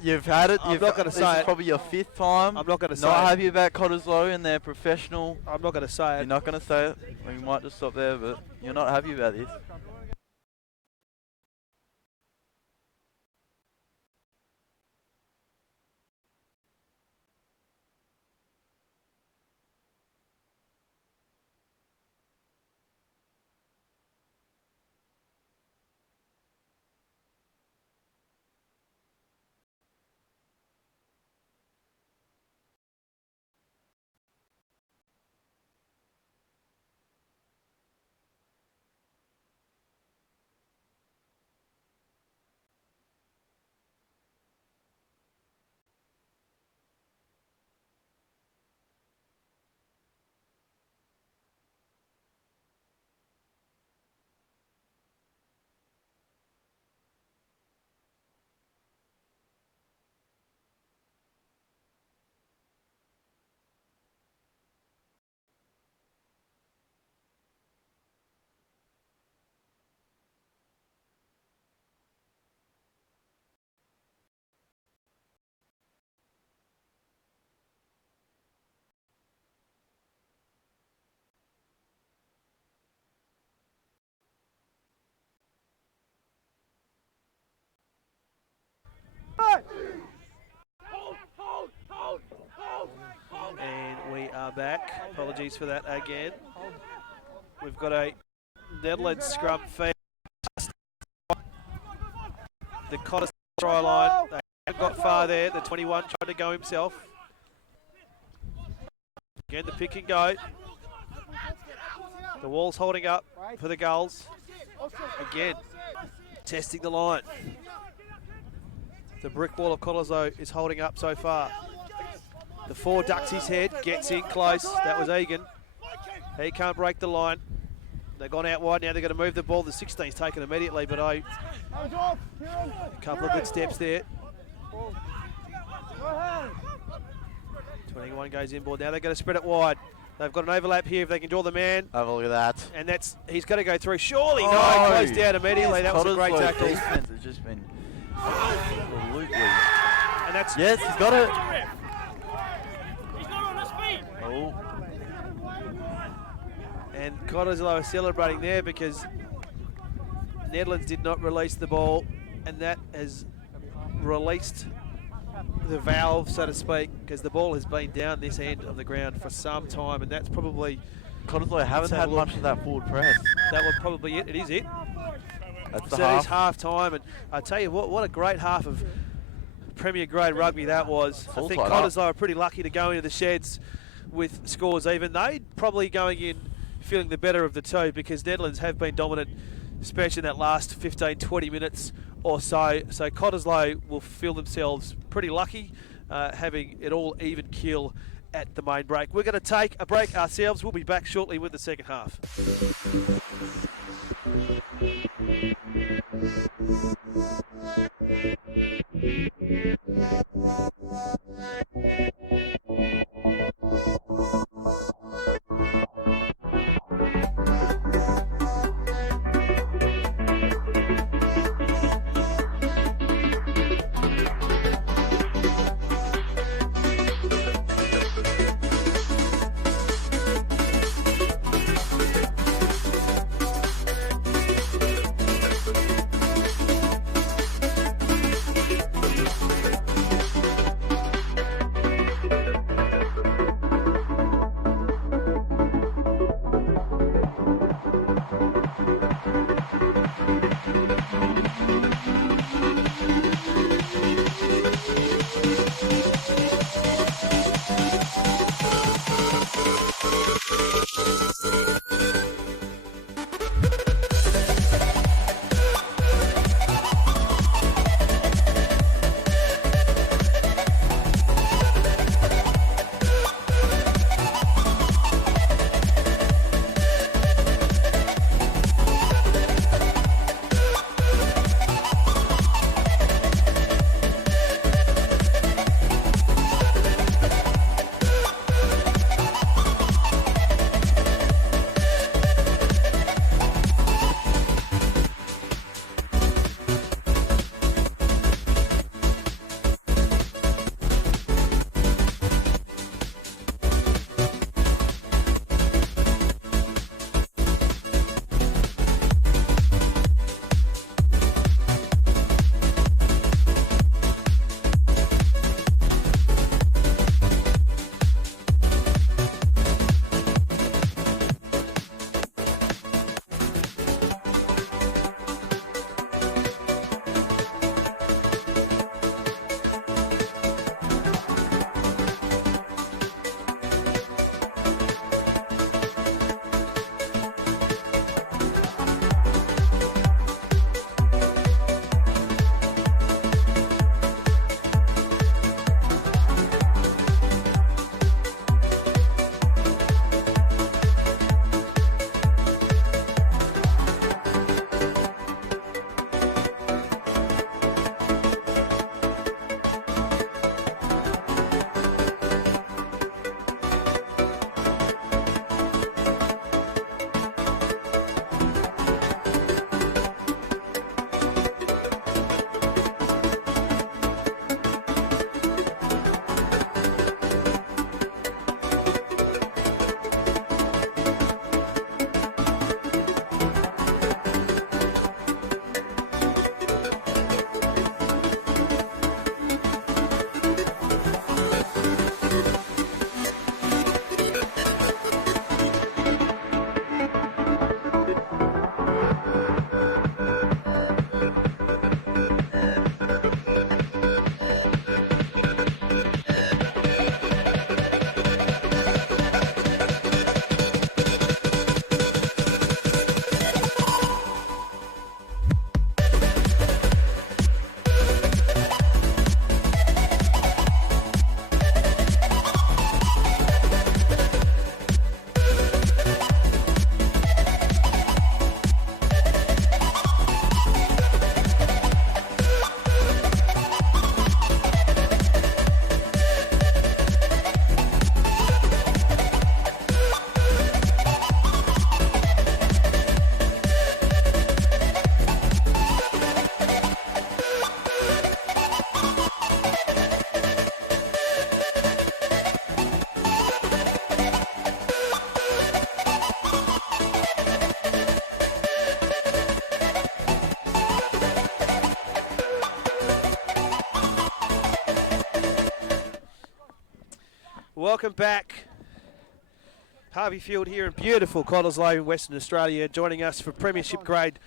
You've had it. I'm not gonna this say is it. probably your 5th time. I'm not going to say Not it. happy about Cottesloe and their professional. I'm not going to say You're it. not going to say it. We might just stop there, but you're not happy about this. back. Apologies for that again. We've got a Nedlands scrum feed. The Cottesloe try line. They haven't got far there. The 21 tried to go himself. Again, the pick and go. The wall's holding up for the Gulls. Again, testing the line. The brick wall of Cottesloe is holding up so far. The 4 ducks his head, gets in close. That was Egan. He can't break the line. They've gone out wide now. They're going to move the ball. The 16's taken immediately, but a couple of good steps there. 21 goes inboard. Now they're going to spread it wide. They've got an overlap here if they can draw the man. Have a look at that. And he's got to go through. Surely, no, closed out immediately. That was a great tackle. Defense has just been absolutely. And that's yes, he's got it. He's not on his feet. Oh. And Cottesloe are celebrating there because Nedlands did not release the ball, and that has released the valve, so to speak, because the ball has been down this end of the ground for some time, and that's probably... Cottesloe haven't had much of that forward press. That was probably it. It is it. That's So the it is half. half time, and I tell you what a great half of Premier Grade rugby that was. I think Cottesloe are pretty lucky to go into the sheds with scores even. They probably going in feeling the better of the two because Nedlands have been dominant, especially in that last 15, 20 minutes or so. So Cottesloe will feel themselves pretty lucky having it all even keel at the main break. We're going to take a break ourselves. We'll be back shortly with the second half. Welcome back. Harvey Field here in beautiful Cottesloe in Western Australia. Joining us for Premiership grade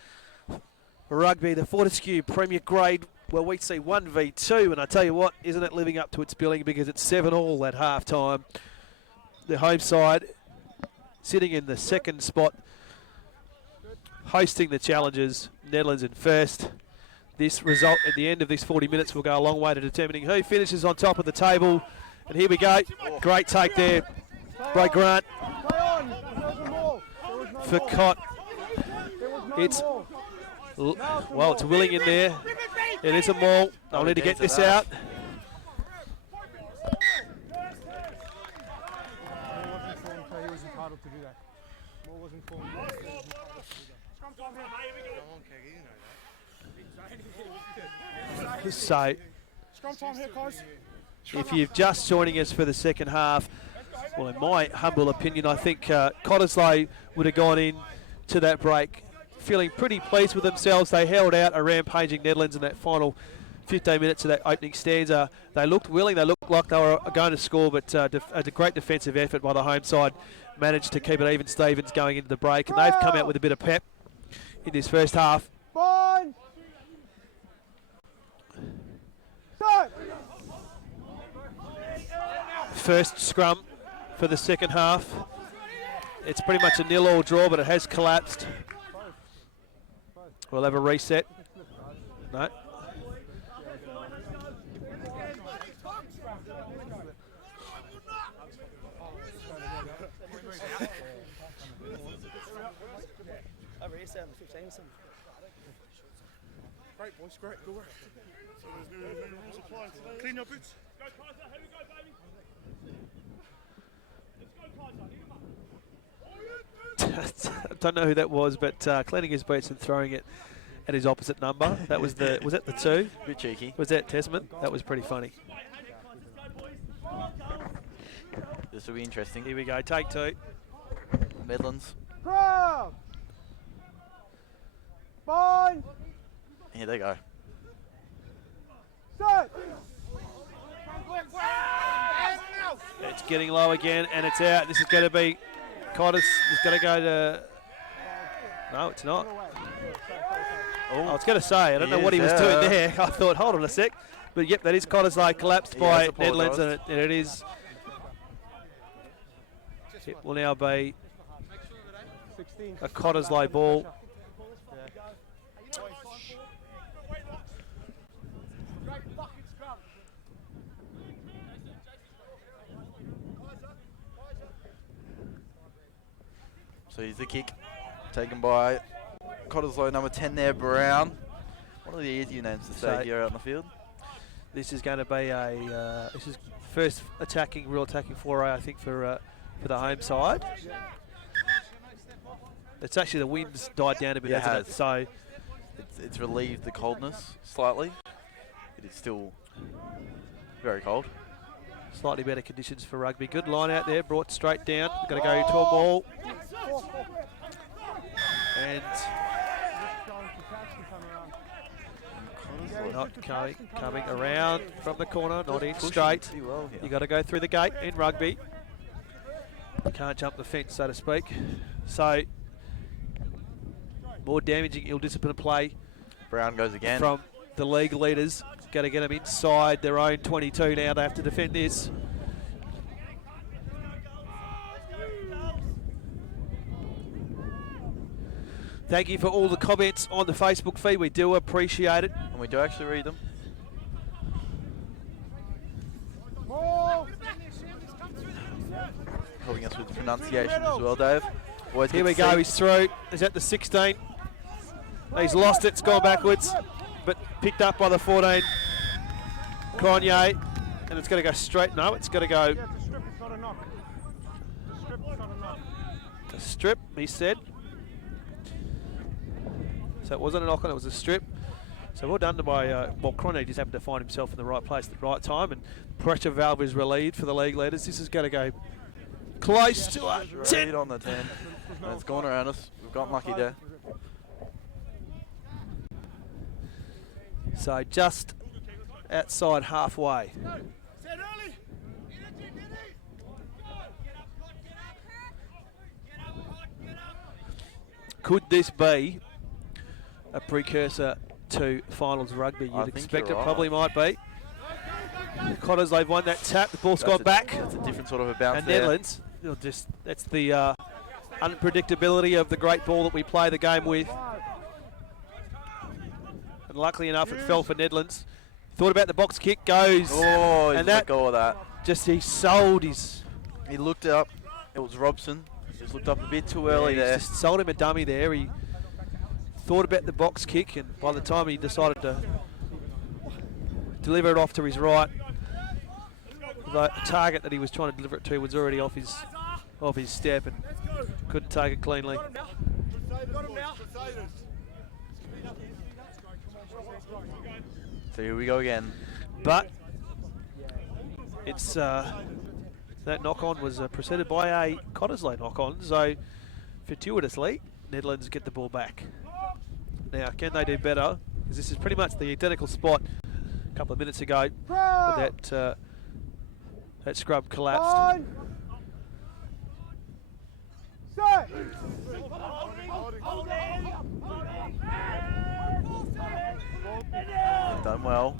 rugby, the Fortescue Premier grade. Well, we see 1v2, and I tell you what, isn't it living up to its billing, because it's 7-all at half time. The home side sitting in the second spot, hosting the challengers, Nedlands in first. This result at the end of this 40 minutes will go a long way to determining who finishes on top of the table. And here we go. Great take there by Grant for Cott. It's well, it's Willing in there. It is a maul. I'll need to get this out. He was entitled to do that. Moore was informed. So, Scrum time here, guys. if you're just joining us for the second half, well, in my humble opinion, I think Cottesloe would have gone in to that break feeling pretty pleased with themselves. They held out a rampaging Nedlands in that final 15 minutes of that opening stanza. They looked willing, they looked like they were going to score, but a great defensive effort by the home side managed to keep it even Stevens going into the break, and they've come out with a bit of pep in this first half. Fine. Start. First scrum for the second half. It's pretty much a 0-all draw, but it has collapsed. We'll have a reset. No. Over here, 7:15. Great, boys, great, good work. So there's new rules applying today. Clean your boots. Go, Kaiser. Here we go, baby. Let's go, Kaiser. Hit him up. I don't know who that was, but cleaning his boots and throwing it at his opposite number. That was the was that the 2? Bit cheeky. Was that Testament? That was pretty funny. This will be interesting. Here we go, take 2. Nedlands. Crowd. Fine. Here they go. Set. It's getting low again, and it's out. This is going to be Cottis. Is going to go to. No, it's not. I was going to say, I don't know what he was doing there. I thought, hold on a sec. But yep, that is Cottesloe collapsed by Nedlands, and it is. It will now be a Cottesloe ball. So here's the kick taken by Cottesloe number 10 there, Brown. One of the easier names to say here out in the field. This is going to be a this is first real attacking foray, I think, for the home side. It's actually the wind's died down a bit, hasn't it? So it's relieved the coldness slightly. It is still very cold. Slightly better conditions for rugby. Good line out there, brought straight down. We're going to go to a ball. And not coming around from the corner, not in straight. You got to go through the gate in rugby. You can't jump the fence, so to speak. So more damaging, ill-disciplined play. Brown goes again from the league leaders. Got to get them inside their own 22 now. They have to defend this. Thank you for all the comments on the Facebook feed. We do appreciate it. And we do actually read them. Helping us with pronunciation as well, Dave. Always Here we go, he's through. He's at the 16. He's lost it, it's gone backwards. But picked up by the 14. Cronje. And it's going to go straight. No, it's going to go. Yeah, it's a strip, it's not a knock. A strip, it's not a knock. A strip, he said. So it wasn't a knock on, it was a strip. So well done to well, Cronje just happened to find himself in the right place at the right time, and pressure valve is relieved for the league leaders. This is going to go close to a 10. Right on the 10. And it's gone around us. We've got lucky there. So just outside halfway. could this be a precursor to finals rugby? I You'd think expect it you're right. probably might be. Cottesloe, they've won that tap. The ball's gone back. That's a different sort of a bounce And there. Nedlands, that's the unpredictability of the great ball that we play the game with. And luckily enough, it fell for Nedlands. Thought about the box kick, goes. Oh, he's and let go of that. Just he sold his. He looked up. It was Robson. Just looked up a bit too early He there. just sold him a dummy there. He thought about the box kick, and by the time he decided to deliver it off to his right, the target that he was trying to deliver it to was already off his step and couldn't take it cleanly. So here we go again. But it's that knock-on was preceded by a Cottesloe knock-on, so fortuitously, Nedlands get the ball back. Now, can they do better? Because this is pretty much the identical spot a couple of minutes ago, but that scrub collapsed. Done well.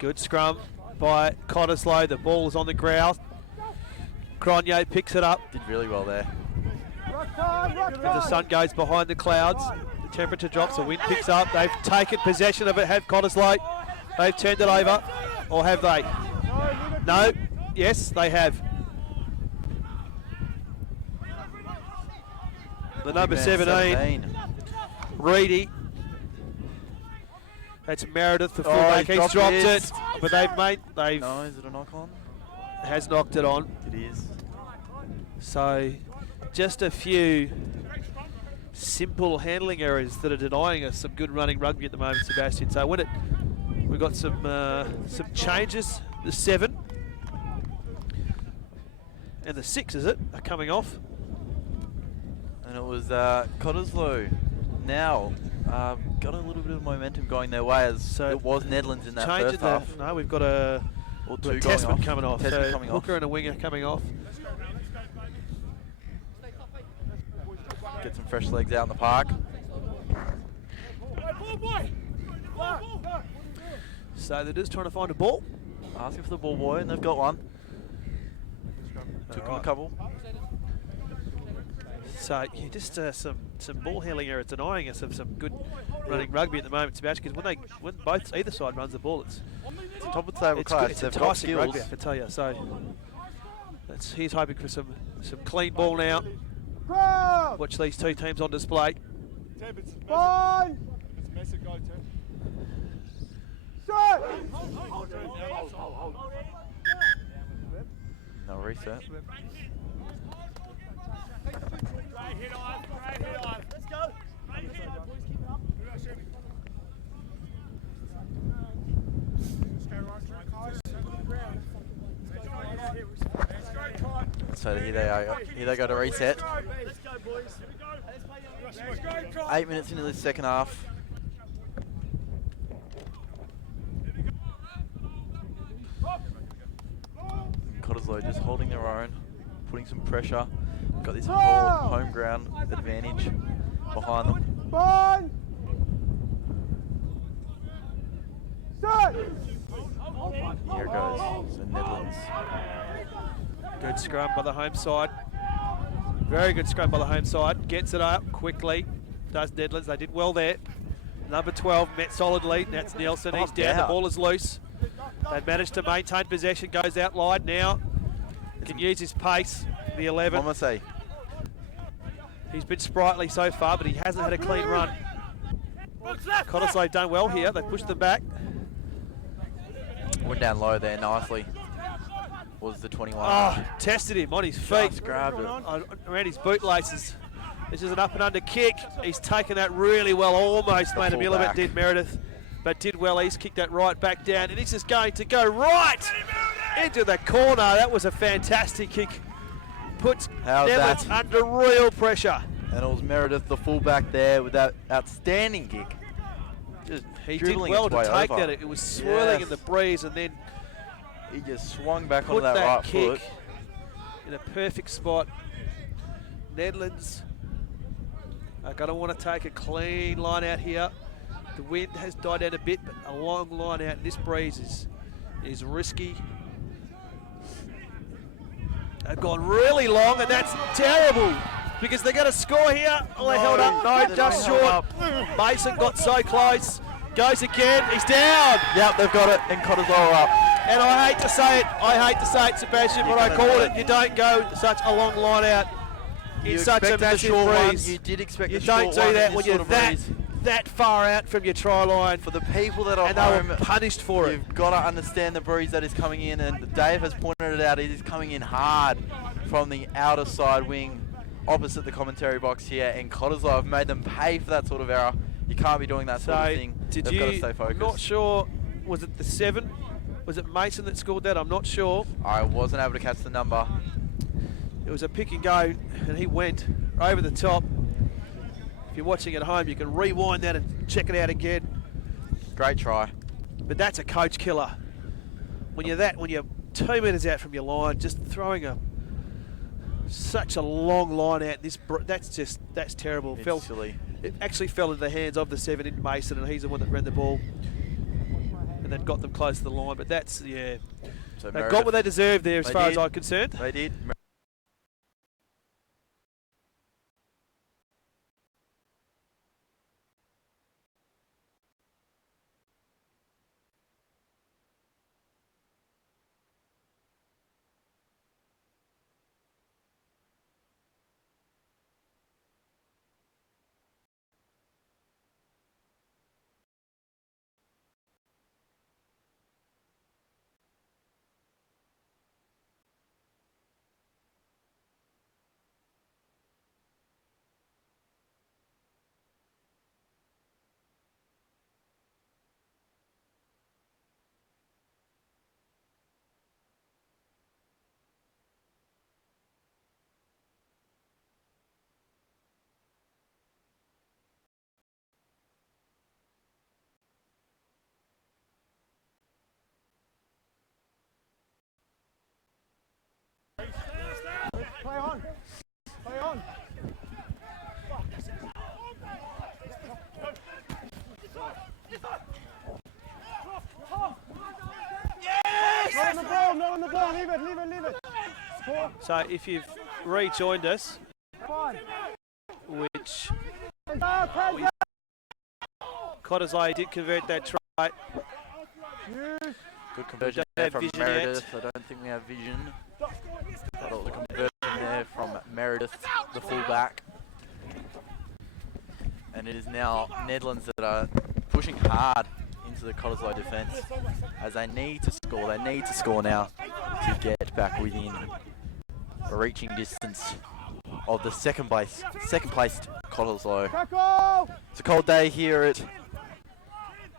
Good scrum by Cottesloe. The ball is on the ground. Cronje picks it up. Did really well there. As the sun goes behind the clouds, the temperature drops, the wind picks up. They've taken possession of it, have Cottesloe. They've turned it over, or have they? No. Yes, they have. The number 17, Reedy. That's Meredith, the fullback. He's dropped it, but they've No, is it a knock on? has knocked it on. It is. So just a few simple handling errors that are denying us some good running rugby at the moment, Sebastian. So we've got some changes. The 7 and the 6, is it, are coming off. And it was Cottesloe now got a little bit of momentum going their way as So it was Nedlands in that first Changing half. No, we've got a Or two going Testman off. coming off. Testman So coming hooker off. and a winger coming off. Get some fresh legs out in the park. So they're just trying to find a ball. Asking for the ball boy, and they've got one. Took them a Alright. couple. So yeah, just some ball handling errors denying us of some good running rugby at the moment, Sebastian. Because when either side runs the ball, it's It's a top of the table it's class. it's They've got enticing skills. rugby, I can tell you. So he's hoping for some clean ball now. Watch these two teams on display. No reset. So here they are. Here they go to reset. 8 minutes into the second half. Cottesloe just holding their own, putting some pressure. Got this home ground advantage behind them. Here it goes. So Nedlands. Good scrum by the home side. Very good scrum by the home side. Gets it up quickly. Does Nedlands. They did well there. Number 12 met solidly. That's Nielsen. He's down. The ball is loose. They've managed to maintain possession. Goes out wide now. Can use his pace. The 11. Mama say. He's been sprightly so far, but he hasn't had a clean run. Cottesloe done well here. They pushed them back. Went down low there nicely. Was the 21. Oh, tested him on his feet. Just grabbed it. Around his bootlaces. This is an up and under kick. He's taken that really well. Almost made a meal of it, did Meredith. But did well. He's kicked that right back down. And this is going to go right into the corner. That was a fantastic kick. Puts Nedlands under real pressure. And it was Meredith, the fullback there, with that outstanding kick. Just He did dribbling well its to way take over. that. It was swirling in the breeze, and then He just swung back put onto that right kick foot. in a perfect spot. Nedlands Going to want to take a clean line out here. The wind has died down a bit, but a long line out. This breeze is risky. They've gone really long, and that's terrible because they're going to score here. Oh, they held up. No, just short. Mason got so close. Goes again. He's down. Yep, they've got it, and Cottesloe are up. And I hate to say it, Sebastian, but I called it. You don't go such a long line out in such a massive breeze. You did expect you the short don't do one that in when this you're sort of breeze. that far out from your try line. For the people that are and home, they were punished for it. you've got to understand the breeze that is coming in, and Dave has pointed it out. It is coming in hard from the outer side wing opposite the commentary box here, and Cottesloe have made them pay for that sort of error. You can't be doing that sort of thing. They've got to stay focused. I'm not sure, was it the 7? Was it Mason that scored that? I'm not sure. I wasn't able to catch the number. It was a pick and go, and he went over the top. If you're watching at home, you can rewind that and check it out again. Great try. But that's a coach killer. When you're 2 metres out from your line, just throwing such a long line out. That's terrible. It's silly. It actually fell into the hands of the 7 in Mason, and he's the one that ran the ball and then got them close to the line. But that's, yeah, So they got what they deserved there as far as I'm concerned. They did. Play on. Play on. Not on the ball, not on the ball. Leave it. Score. So if you've rejoined us, Fine. which Pressure. Cottesloe did convert that try. Use. Good conversion don't there have from vision Meredith. I don't think we have vision. Got the conversion there from Meredith, the fullback. And it is now Nedlands that are pushing hard into the Cottesloe defence as they need to score. They need to score now to get back within a reaching distance of the second placed Cottesloe. Tackle. It's a cold day here at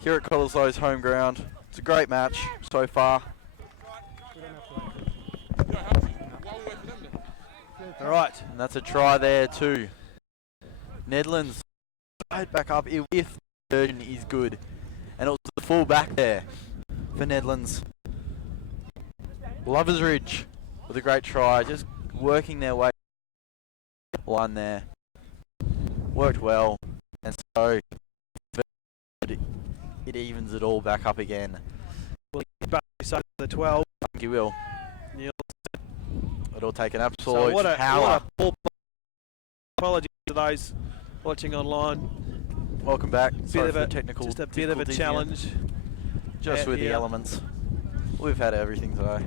Cottesloe's home ground. It's a great match so far. All right. And that's a try there too. Nedlands right back up if the conversion is good. And it was the full back there for Nedlands. Lovers Ridge with a great try, just working their way line there. Worked well, and so it evens it all back up again. Well, back to the 12. I think he will. Neil. It'll take an So absolute what a power. ball. Apologies to those watching online. Welcome back. Sorry Bit for of the technical just a bit of a difficulties here. challenge. Just with the Yeah. elements. We've had everything today.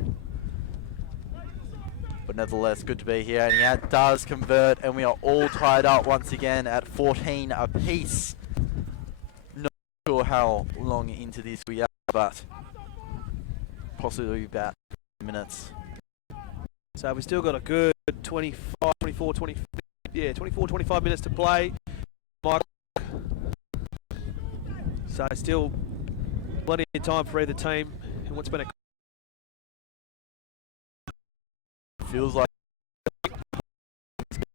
But nevertheless, good to be here. And he does convert, and we are all tied up once again at 14 apiece. Not sure how long into this we are, but possibly about 10 minutes. So we've still got a good 25 minutes to play. Michael. So still plenty of time for either team. And what's been a Feels like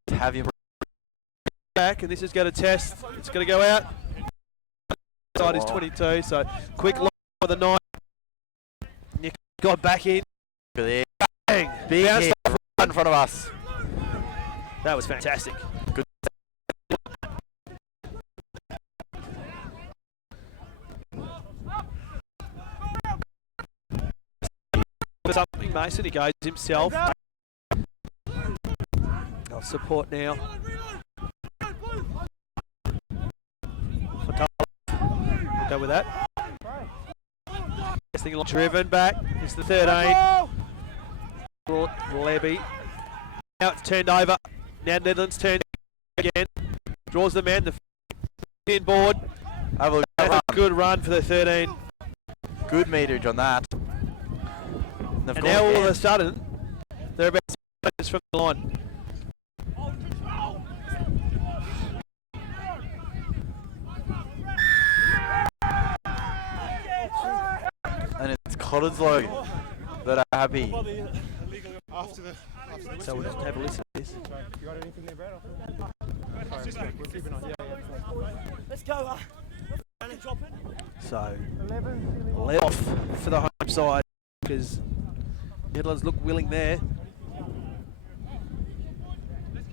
to have him back, and this is going to test. It's going to go out. Side is 22, so quick line for the 9. Nick got back in. there. Bang! Big Bounced hit off. right in front of us. That was fantastic. for something, Mason. He goes himself. I'll support now. We'll go with that. Driven back. It's the 13. Levy. Now it's turned over. Now Nedlands turns again. Draws the man. The pin board. That's a good run for the 13. Good meterage on that. And now all of a sudden, they're about 6 metres from the line. And it's Cottesloe that are happy. So we'll just have a listen to this. You got anything there, Brad? Let's go. So 11 off for the home side because Nedlands look willing there. And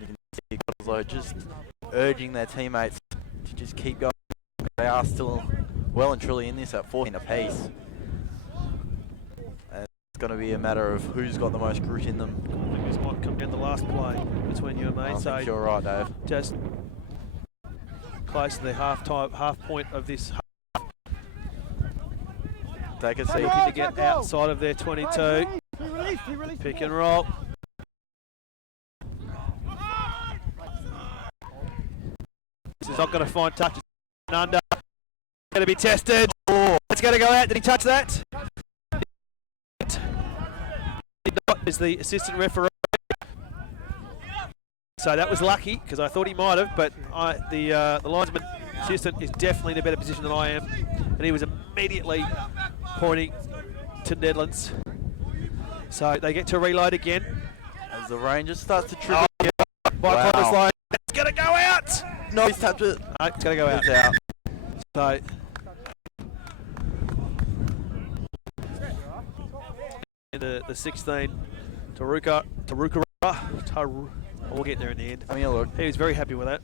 you can see Cottesloe just urging their teammates to just keep going. They are still well and truly in this at 14 apiece. And it's going to be a matter of who's got the most grit in them. I think this might come down the last play between you and me. I So think you're right, Dave. just close to the half point of this. Take a seat. Looking to get outside of their 22. Pick and roll. This is not going to find touches. Under. Going to be tested. Oh, it's going to go out. Did he touch that? Did not. Is the assistant referee. So that was lucky because I thought he might have, but the linesman assistant is definitely in a better position than I am, and he was immediately pointing to Nedlands. So they get to reload again. As the Rangers starts to trigger. By Cottesloe. It's going to go out. No, he's tapped it. No, it's going to go out. It's out. So in the 16, Taruka. We'll get there in the end. I mean, look. He was very happy with that.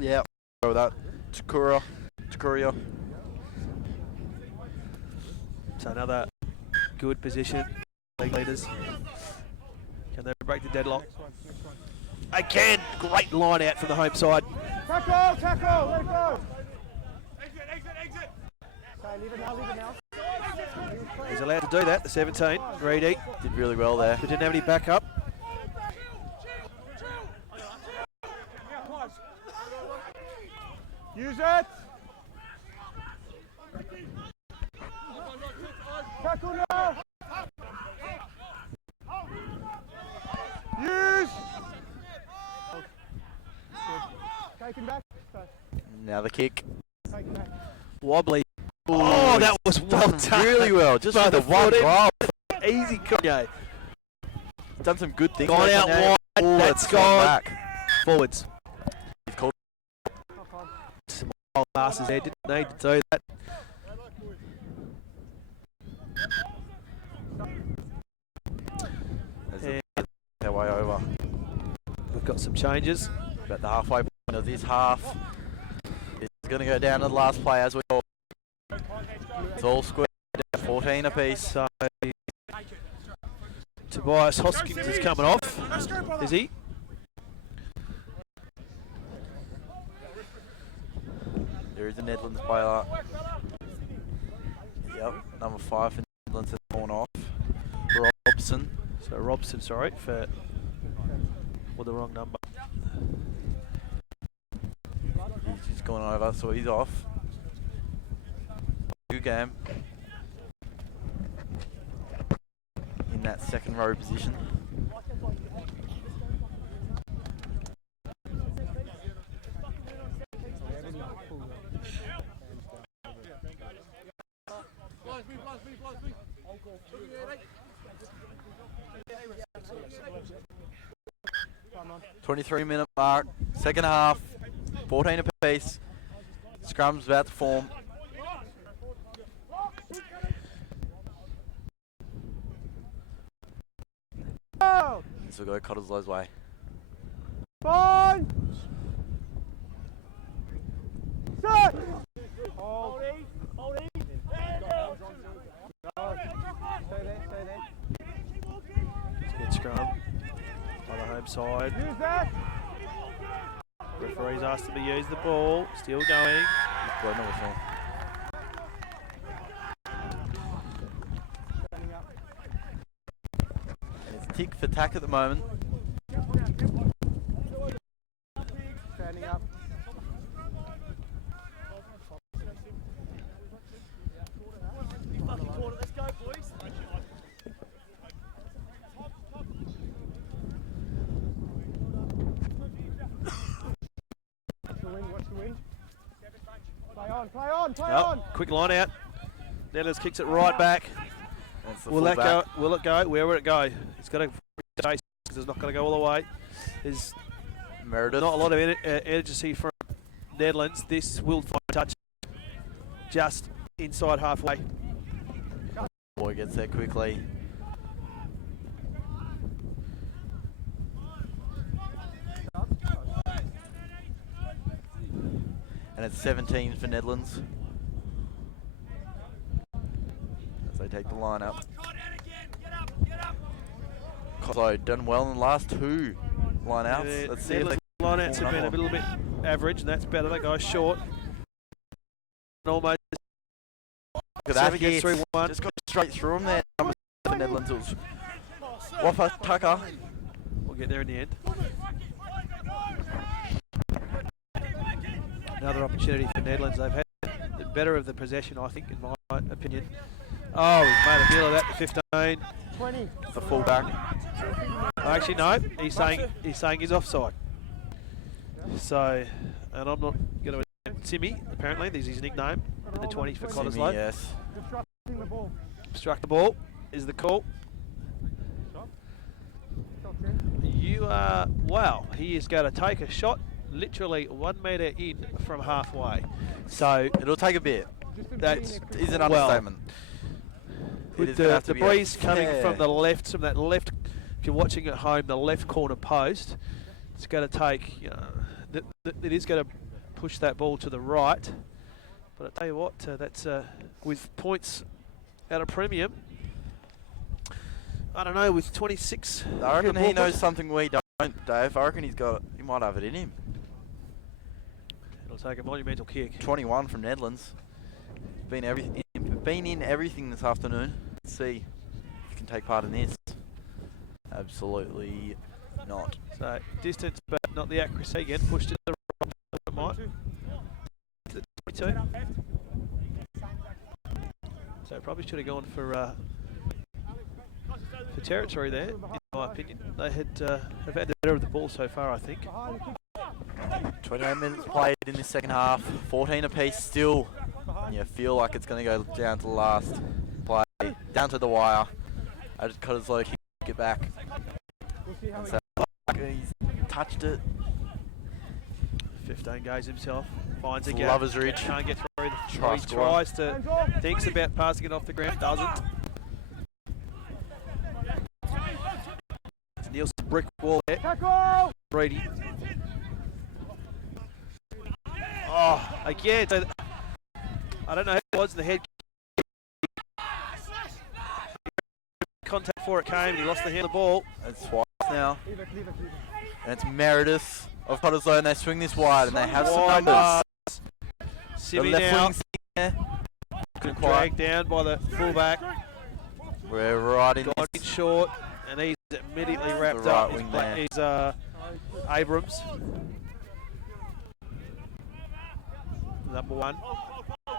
Yeah, go with that. Takuria. So another good position. League leaders. Can they break the deadlock? Again, great line out from the home side. Tackle, let it go. Exit. Okay, leave it now. He's allowed to do that, the 17, Reedy. Did really well there. But didn't have any backup. Use it. Tackle now. Use. Taken back. Now the kick. Taken back. Wobbly. Ooh, Oh, that was well done. Really well. Just By with the the one foot in. drop. Easy, Kanye. Done some good things. Gone out wide. Ooh, That's it's gone. back. Forwards. He's called. Some wild passes there. Didn't need to do that. There's their way over. We've got some changes. About the halfway point of this half. It's going to go down to the last play as we all. It's all squared down 14 apiece. So Tobias Hoskins is coming off. Is he? There is a Nedlands player. Yep, number 5 for Nedlands has gone off. Robson. So Robson, sorry, for the wrong number. He's just gone over, so he's off. Good game. In that second row position. Come on. 23-minute mark, second half, 14 apiece. Scrum's about to form. Oh! This will go Cottesloe's way. Fine! Set! Hold. Stay there, stay there. Good scrum on the home side. Use that. Referees asked him to use the ball. Still going. Blown the whistle. Standing up. And it's tick for tack at the moment. Standing up. Fucking corner. Let's go, boys. Watch the wind, watch the wind. Play on, play on, play Oh, on. quick line out. Nedlands kicks it right back. That's the Will that go? fullback. Will it go? Where will it go? It's got to chase because it's not going to go all the way. There's Meredith. not a lot of urgency from Nedlands. This will find touch just inside halfway. Boy gets there quickly. And it's 17 for Nedlands. As they take the line up. Cottesloe done well in the last two line outs. Yeah, Let's see if they Nedlands line outs pull have been a another little bit average, and that's better. That guy's short. Almost Look at that 7 gets hit. through one. Just got straight through him there. Number 7 Nedlands. It was Whopper Tucker. We'll get there in the end. Another opportunity for Nedlands. They've had the better of the possession, I think, in my opinion. Oh, we've made a deal of that to 15. 20. The fullback. Actually, no. He's saying he's offside. So, and I'm not going to. Timmy, apparently, this is his nickname. In the 20 for Simi, Cottesloe. yes. Disrupting the ball. Struck the ball. Is the call. Stop. Stop there. You are. Wow. He is going to take a shot. Literally 1 metre in from halfway. So It'll take a bit. Just in that's between Is an Well, understatement. It with is gonna have to the be a breeze coming fair- from the left, from that left. If you're watching at home, the left corner post, it's going to take. You know, it is going to push that ball to the right. But I tell you what, that's with points at a premium. I don't know, with 26. I reckon he Good ball, knows something we don't, Dave. I reckon he might have it in him. It'll take a monumental kick. 21 from Nedlands. Been in everything this afternoon. Let's see if he can take part in this. Absolutely not. So distance, but not the accuracy again. Pushed it to the right. It might. To the 22. So probably should have gone for territory there, in my opinion. They have had the better of the ball so far, I think. 28 minutes played in this second half. 14 apiece still. And you feel like it's going to go down to the last play. Down to the wire. I just Cottesloe kick it back. We'll see how And he so he's touched it. 15 goes himself. Finds a It's gap. Lover's Ridge. Can't get through. Try He score. tries to, thinks about passing it off the ground, doesn't. It's Nielsen brick wall there. tackle. Brady. Oh, again. So I don't know who it was in the head. Contact before it came, and he lost the hand of the ball. It's twice now. Leave it, leave it, leave it. And it's Meredith of Cottesloe, and they swing this wide, and they have some Wide numbers. The Simi left now, wing's there. Couldn't quite. dragged down by the fullback. We're right in Got this. in short, and he's immediately wrapped right up. wing He's there. Abrams. Number 1. Off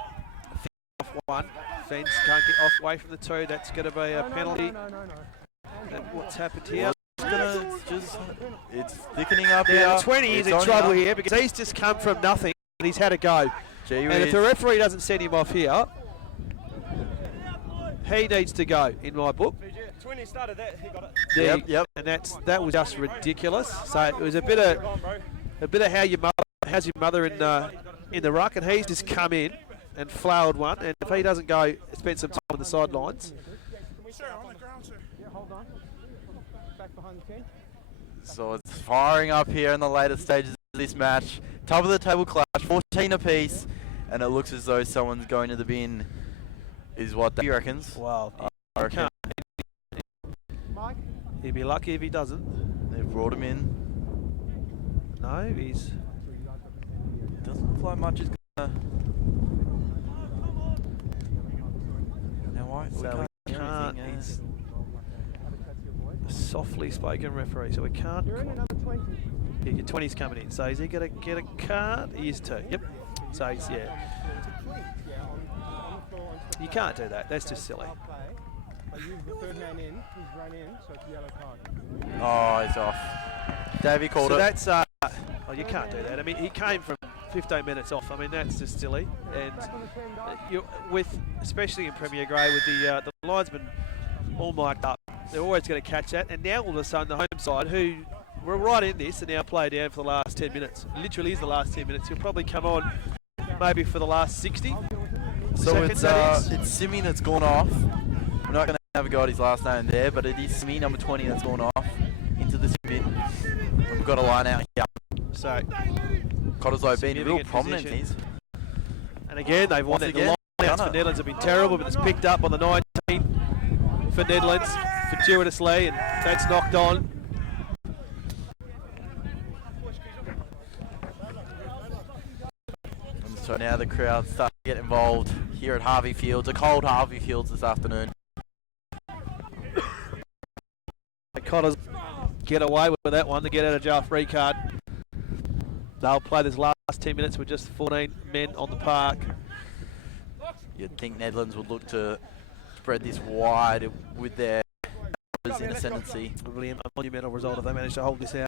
1. Fence can't get off away from the 2. That's going to be a penalty. No. And what's happened here? It's thickening up here. Now, 20 is It's in on trouble here. here because he's just come from nothing and he's had a go. Gee And if whiz. the referee doesn't send him off here, he needs to go, in my book. 20 started that, he got it. Yep. And that was just ridiculous. So it was a bit of how's your mother in the ruck, and he's just come in and flailed one. And if he doesn't go, spend some time on the sidelines. Sir, on the ground, sir. Yeah, hold on. Back behind the 10. So it's firing up here in the later stages of this match. Top of the table clash, 14 apiece, and it looks as though someone's going to the bin. is what he reckons. Well, I reckon Mike? he'd be lucky if he doesn't. they've brought him in. No, he's... Doesn't look like much is gonna. Now why? So We we can't can't. hear anything, He's a softly spoken referee, so we can't. You're in another 20. Yeah, your 20's coming in. So is he going to get a card? He is too. Yep. So he's, yeah. Yeah, on the floor. You can't do that. That's just silly. I use the third man in. He's run in, so it's a yellow card. Oh, he's off. Davey called So it. that's oh, you can't do that. I mean, he came from 15 minutes off. I mean, that's just silly. And you, especially in Premier Grade, with the linesmen all mic'd up, they're always going to catch that. And now all of a sudden, the home side, who were right in this, and now play down for the last 10 minutes. Literally is the last 10 minutes. He'll probably come on maybe for the last 60. So seconds, that is. it's Simi that's gone off. We're not going to have a go at his last name there, but it is Simi, number 20, that's gone off into the spin. We've got a line out here. So Cottesloe being real significant prominent. position. And again, they've won it. The Once again, lineouts for Nedlands have been terrible, but it's picked up on the 19 for Nedlands, fortuitously, and that's knocked on. And so now the crowd start to get involved here at Harvey Fields, a cold Harvey Fields this afternoon. The Cotters get away with that one, to get out of jail free card. They'll play this last 10 minutes with just 14 men on the park. You'd think Nedlands would look to spread this wide with their numbers in ascendancy. Really a monumental result if they manage to hold this out.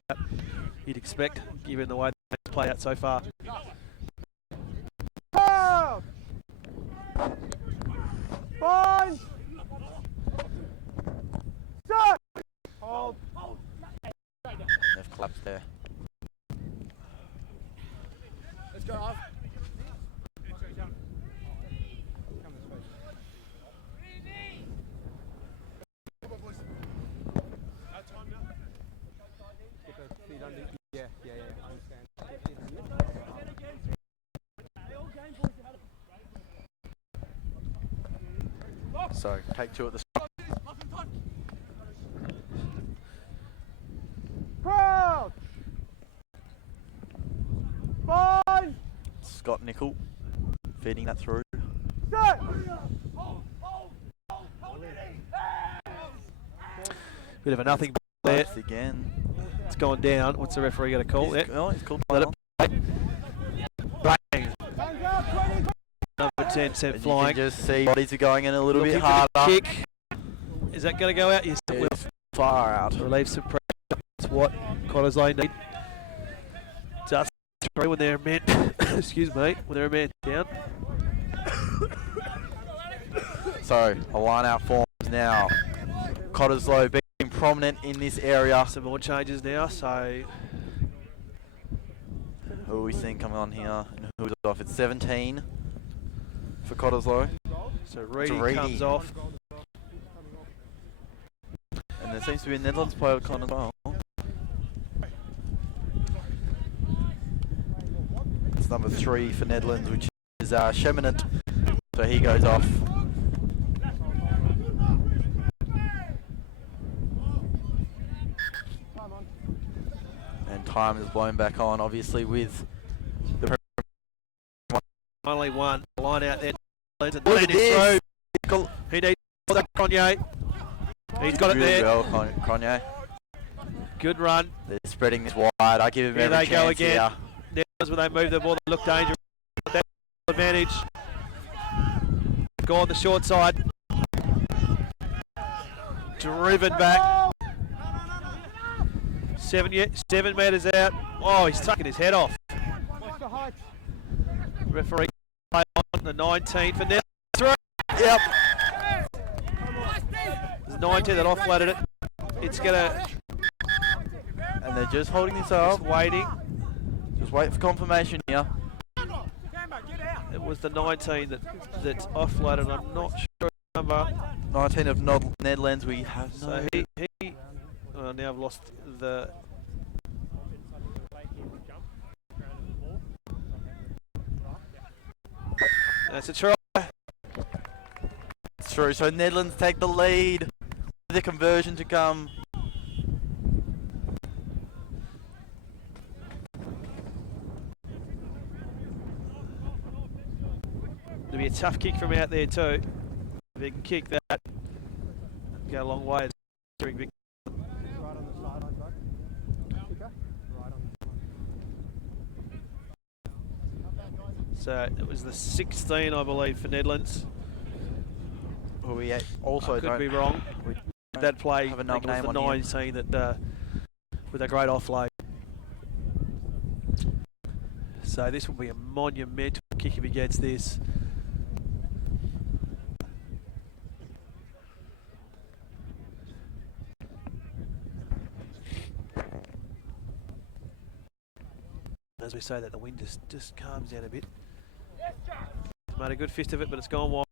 You'd expect, given the way it's played out so far. Hold! Fine! Stop! Hold! They've collapsed there. Let's go off. Yeah, I understand. So take two at the start. Crouch! Fine! Scott Nickel feeding that through. Set! Bit of a nothing there. Collapsed again. It's gone down. What's the referee going to call? He's called Let it play. bang. Hands up, 20! Number 10 sent And flying. you can just see bodies are going in a little Looking bit for the harder. kick. Is that going to go out? Yes, it will. It's far out. Relieve some pressure. That's what Cottesloe need. Just through when they're a man. Excuse me. When they're a man down. So a line out forms now. Cottesloe being prominent in this area. Some more changes now. So Who are we seeing coming on here? And who's off? It's 17 for Cottesloe. Reedy Reedy. comes off. And there seems to be a Nedlands player con as well. It's number 3 for Nedlands, which is Sheminant. So he goes off. And time is blown back on, obviously, with the Only one line out there. And Look at leading this. through. He needs that Kanye. He's got it really there. well, Kanye. Good run. They're spreading this wide. I give him Here every they go chance again. here. When they move the ball, they look dangerous. That advantage. Go on the short side. Driven back. 7 metres out. Oh, he's tucking his head off. Watch the height. Referee play on the 19 for Nedlands. Through. Yep. There's 19 that offloaded it. It's gonna And they're just holding this just up. waiting. Just wait for confirmation here. It was the 19 that's offloaded. I'm not sure the number. 19 of Nedlands. We have no. So he now I've lost the. That's a try. breaks through. So Nedlands take the lead. The conversion to come. It'll be a tough kick from out there too. If they can kick that, go a long way. Right on the sideline, bud. Kicker. Right on the So it was the 16, I believe, for Nedlands. Well, we also I could don't be wrong. That play have a I think it was name the on here. 19 that with a great offload. So this will be a monumental kick if he gets this. As we say that, the wind just calms down a bit. Made a good fist of it, but it's gone wide.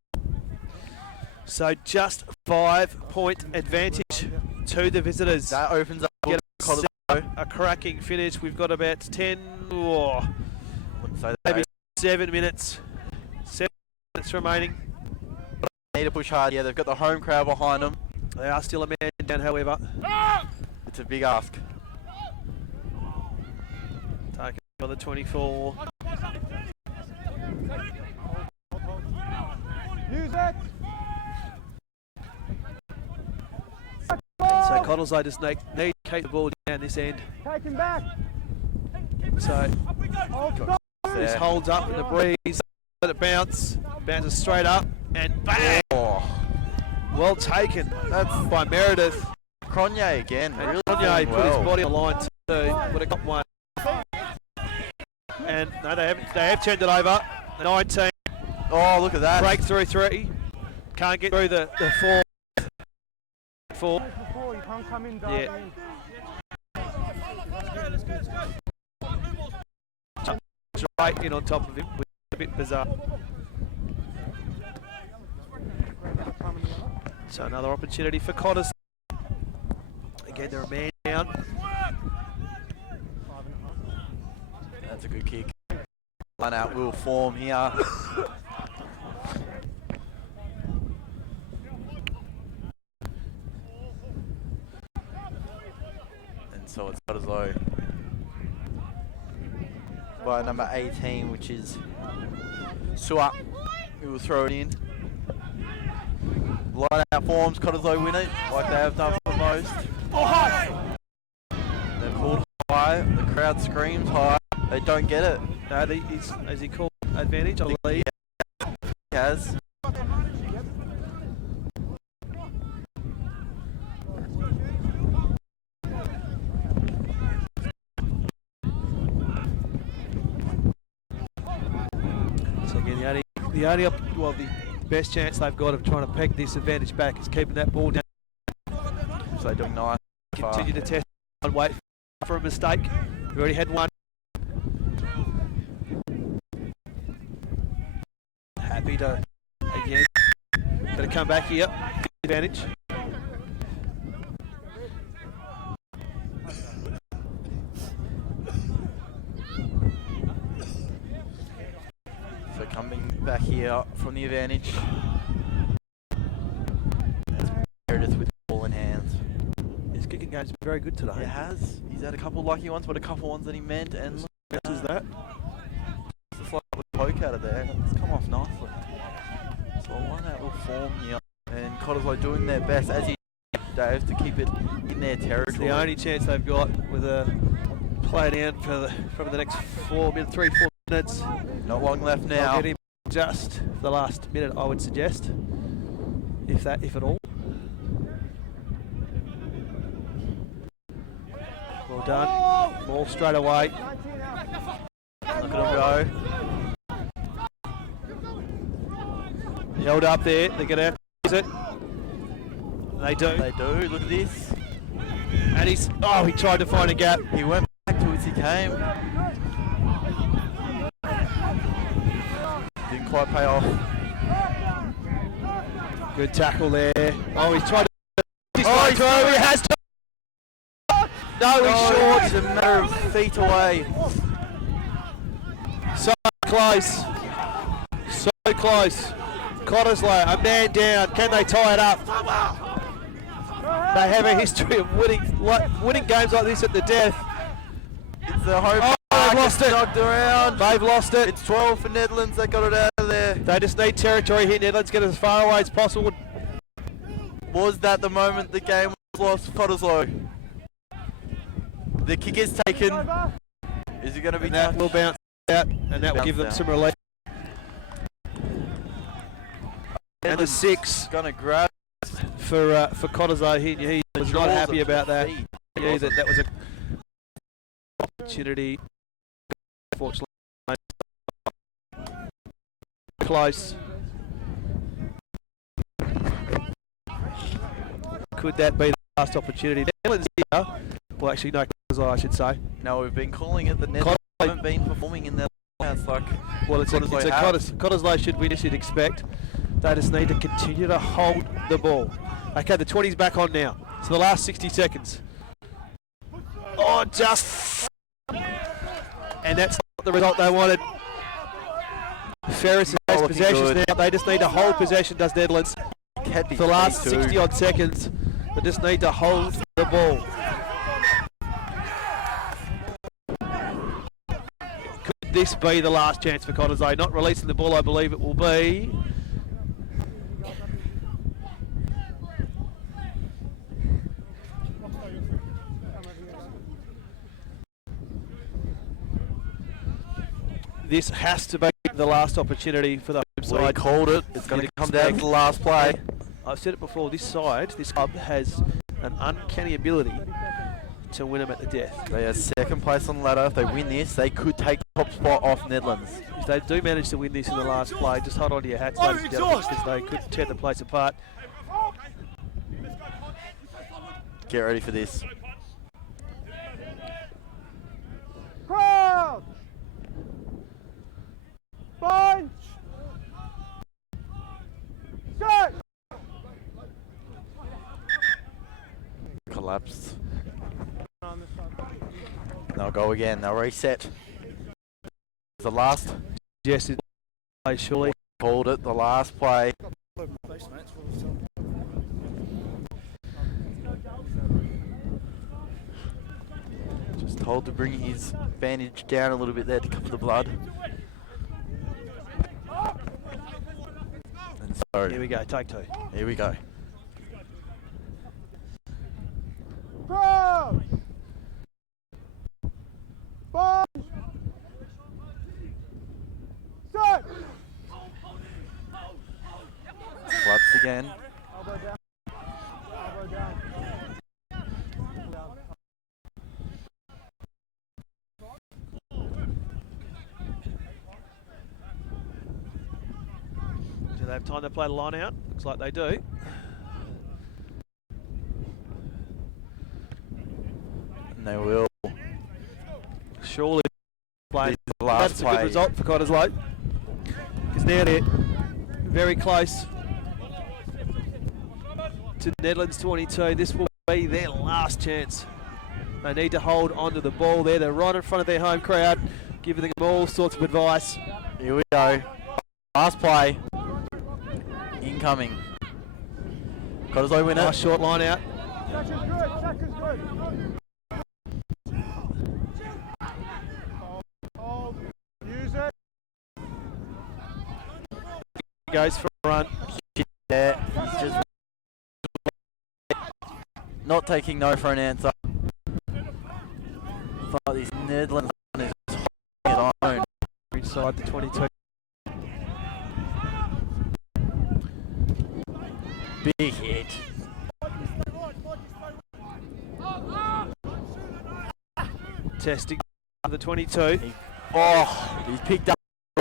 So just 5-point advantage to the visitors. That opens up. Get Cottesloe. a cracking finish. We've got about 10, Wouldn't say that. maybe 7 minutes. 7 minutes remaining. Need to push hard. Yeah, they've got the home crowd behind them. They are still a man down, however. It's a big ask. Taken by the 24. Use it! So Cottesloe just need to keep the ball down this end. Take him back! So Hold this holds up in the breeze. Let it bounce. Bounces straight up. And bang! Oh, Well taken. that's By Meredith. Cronje again. And Really Kanye doing put his well. body on the line too. Would have got one. And no, they haven't. They have turned it over. The 19 Oh, look at that. breakthrough 3. Can't get through the 4. 4. before, you can't come in, Yeah. in. Straight in on top of him. A bit bizarre. So another opportunity for Cottesloe. Again, they're a man down. That's a good kick. Line out will form here. And so it's Cottesloe by number 18, which is Suat, who will throw it in. Line out forms, Cottesloe win it, like they have done for most. They're called high, the crowd screams high, they don't get it. Is he called advantage, I believe? Has. So again, the best chance they've got of trying to peg this advantage back is keeping that ball down. So they're doing nice. Continue to test and wait for a mistake. We've already had one. Happy to, again, better come back here. Advantage. So coming back here from the advantage. That's Meredith with the ball in hands. His kicking game's been very good today. It has. He's had a couple of lucky ones, but a couple of ones that he meant, and look at Is that? It's a slight poke out of there. It's come off nicely. So a line out will form here, and Cottesloe doing their best as he Dave to keep it in their It's territory. the only chance they've got with a play down for the next 4 minutes. Not long left I'll now. get him just for the last minute, I would suggest, if at all. Well done. Ball straight away. Look at him go. Held up there. They're going to use it. They do. They do. Look at this. And he tried to find a gap. He went back to as he came. Didn't quite pay off. Good tackle there. Oh, he's tried to. He's He has to. No, he's short. He's a matter of feet away. So close. So close. Cottesloe, a man down. Can they tie it up? They have a history of winning games like this at the death. It's the home. Oh, they've lost it. Knocked around. They've lost it. It's 12 for Nedlands. They got it out of there. They just need territory here. Nedlands get as far away as possible. Was that the moment the game was lost for Cottesloe? The kick is taken. Is it going to be That will bounce out, and that will give them some relief. And the 6 going to grab for Cottesloe. He was not happy about that. Yeah, that was a opportunity. Fortunately, close. Could that be the last opportunity? Nedlands here. Well, actually, no, Cottesloe, I should say. No, we've been calling it the Nedlands haven't been performing in their it's like. Well, it's a Cottesloe should win, as you'd expect. They just need to continue to hold the ball. Okay, the 20's back on now. So the last 60 seconds. Oh, just. And that's not the result they wanted. Ferris has possession now. They just need to hold possession, does Nedlands. For the last 60 odd seconds. They just need to hold the ball. Could this be the last chance for Cottesloe? Not releasing the ball, I believe it will be. This has to be the last opportunity for the home side. We called it. It's going to come down to the last play. I've said it before, this club has an uncanny ability to win them at the death. They are second place on the ladder. If they win this, they could take the top spot off Nedlands. If they do manage to win this in the last play, just hold on to your hats, ladies and gentlemen, because they could tear the place apart. Get ready for this. Crouch! Bunch! Set! Collapsed. They'll go again. They'll reset. The last. Yes, play surely. Called it. The last play. Just told to bring his bandage down a little bit there to cover the blood. And so Here we go, take 2. here we go. Crouch! Bunch! Set! Collapsed again. Elbow down. Elbow down. Do they have time to play the line out? Looks like they do. And they will. Surely play. The last That's a play. good result for Cottesloe. Because now they're very close to Nedlands 22. This will be their last chance. They need to hold onto the ball there. They're right in front of their home crowd, giving them all sorts of advice. Here we go. Last play. Incoming. Cottesloe win it. Nice short line out. Second's good. Second's good. Hold. Use it. Goes for a run. Yeah, he's just not taking no for an answer. But these Nedlands is just holding it on. Inside the 22. Big hit. Testing the 22. He's picked up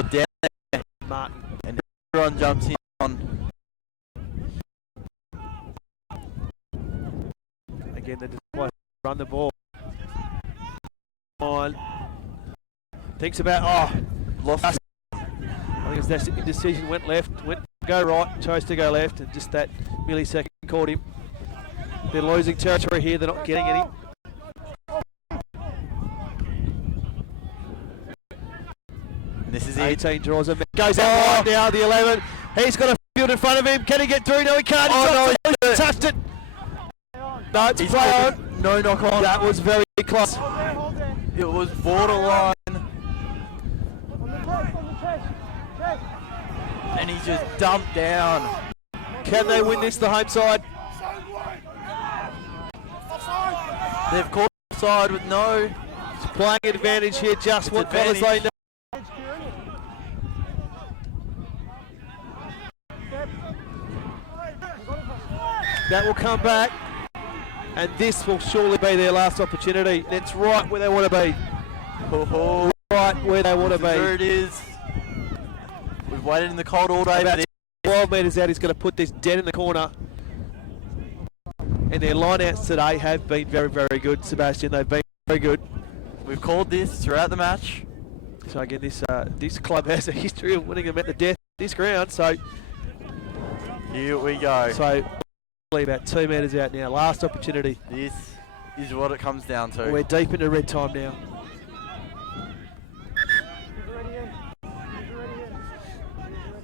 down there. Martin. And everyone jumps in on. Again, they just run the ball. On. Thinks about, Lost. I think it's that indecision, went left, went go right, chose to go left, and just that millisecond caught him. They're losing territory here, they're not getting any. And this is it. 18 draws him, goes out wide now, the 11. He's got a field stood in front of him. Can he get through? No, he can't. Oh, no, He touched it. No, it's He's play called on. no knock on. That was very close. It was borderline. And he just dumped down. Can they win this, the home side? They've caught offside with no. Playing advantage here, just It's what advantage. Cottesloe need. That will come back, and this will surely be their last opportunity. It's right where they want to be. Oh, Right where they want to there it be. is. We've waited in the cold all day. About For 12 metres out, he's going to put this dead in the corner. And their line-outs today have been very, very good, Sebastian. They've been very good. We've called this throughout the match. So again, this club has a history of winning them at the death this ground. So Here we go. about 2 metres out now. Last opportunity. This is what it comes down to. We're deep into red time now.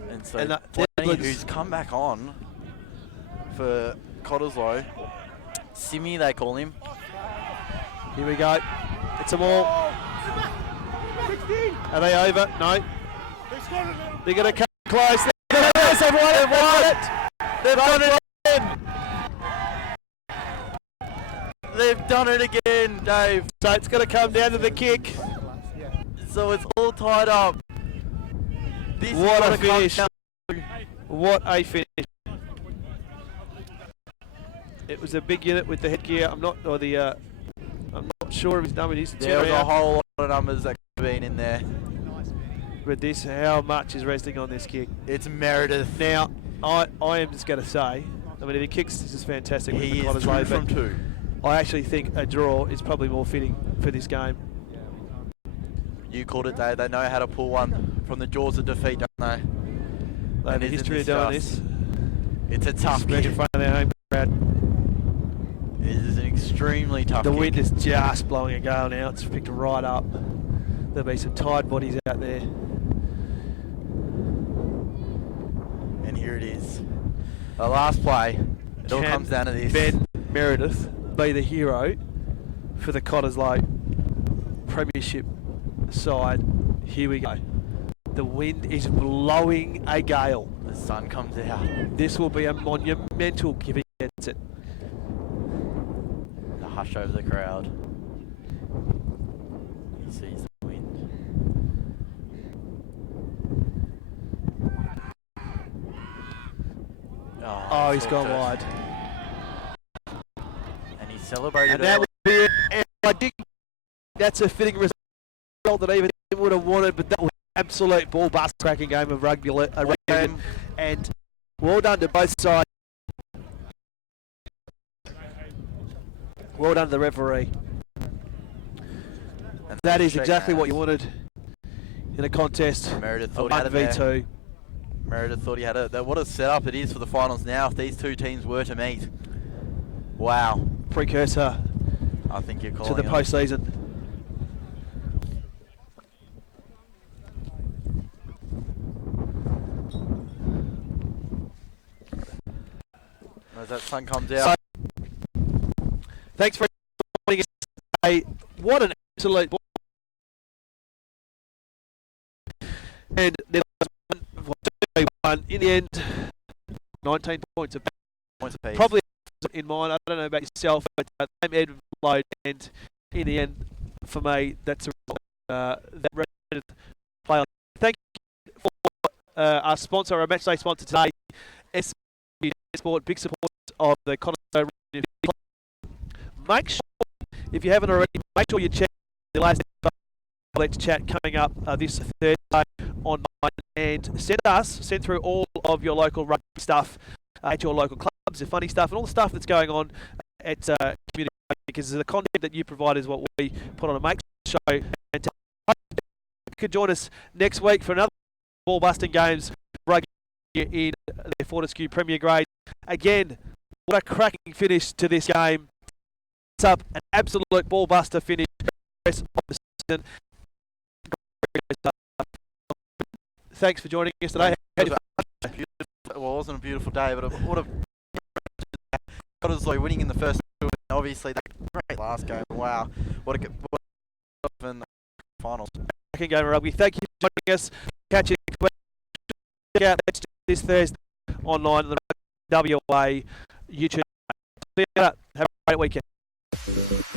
And so And Blaney, Nedlands- who's come back on for Cottesloe. Simmy, they call him. Here we go. It's a ball. Are they over? No. They're going to come close. They've won it. They've done it again. They've done it again, Dave. So it's going to come down to the kick. So it's all tied up. This is What a it comes finish. down- What a finish. It was a big unit with the headgear. I'm not sure of his number. He's There was a whole lot of numbers that could have been in there. But this, how much is resting on this kick? It's Meredith. Now, I am just going to say, I mean, if he kicks, this is fantastic. with He the is Cottesloe, 2 from but 2. I actually think a draw is probably more fitting for this game. You called it, Dave. They know how to pull one from the jaws of defeat, don't they? They have a isn't history of this doing just- this. It's a tough Especially kick. in front of their home crowd. It is an extremely tough The kick. wind is just blowing a gale now. It's picked right up. There'll be some tired bodies out there. And here it is. The last play. It all Can comes down to this. Ben Meredith be the hero for the Cottesloe Premiership side? Here we go. The wind is blowing a gale. The sun comes out. This will be a monumental if he gets it. The hush over the crowd. He sees the wind. Oh, he's talked gone it. wide. And he celebrated And that early. would be it. And I think that's a fitting result that even he would have wanted, but that was an absolute ball bust cracking game of rugby. game. And well done to both sides. Well done to the referee. And That is shake exactly what hands. you wanted in a contest Meredith of thought he had it 1v2. there. Meredith thought he had it. What a setup it is for the finals now if these two teams were to meet. Wow. Precursor I think you're to calling the it. postseason. As that sun comes out. Thanks for joining us today. What an absolute ball. And then one in the end, 19 points. Points apiece. Probably in mine. I don't know about yourself, but same Ed load, and in the end, for me, that's a result that represented play on. Thank you for our sponsor, our matchday sponsor today, SB Sport, big supporters of the Cottesloe. Make sure, if you haven't already, make sure you check the last Let's Chat coming up this Thursday online, and send through all of your local rugby stuff at your local clubs, the funny stuff, and all the stuff that's going on at community rugby, because the content that you provide is what we put on a make show. And you could join us next week for another ball busting games rugby in the Fortescue Premier Grade. Again, what a cracking finish to this game. It's up an absolute ball buster finish. Thanks for joining us today. it wasn't a beautiful day, but what a Cottesloe winning in the first two, and obviously that great last game. Wow, what a in the finals. Second game of rugby. Thank you for joining us. Catch you this Thursday online on the WA YouTube. See you later. Have a great weekend.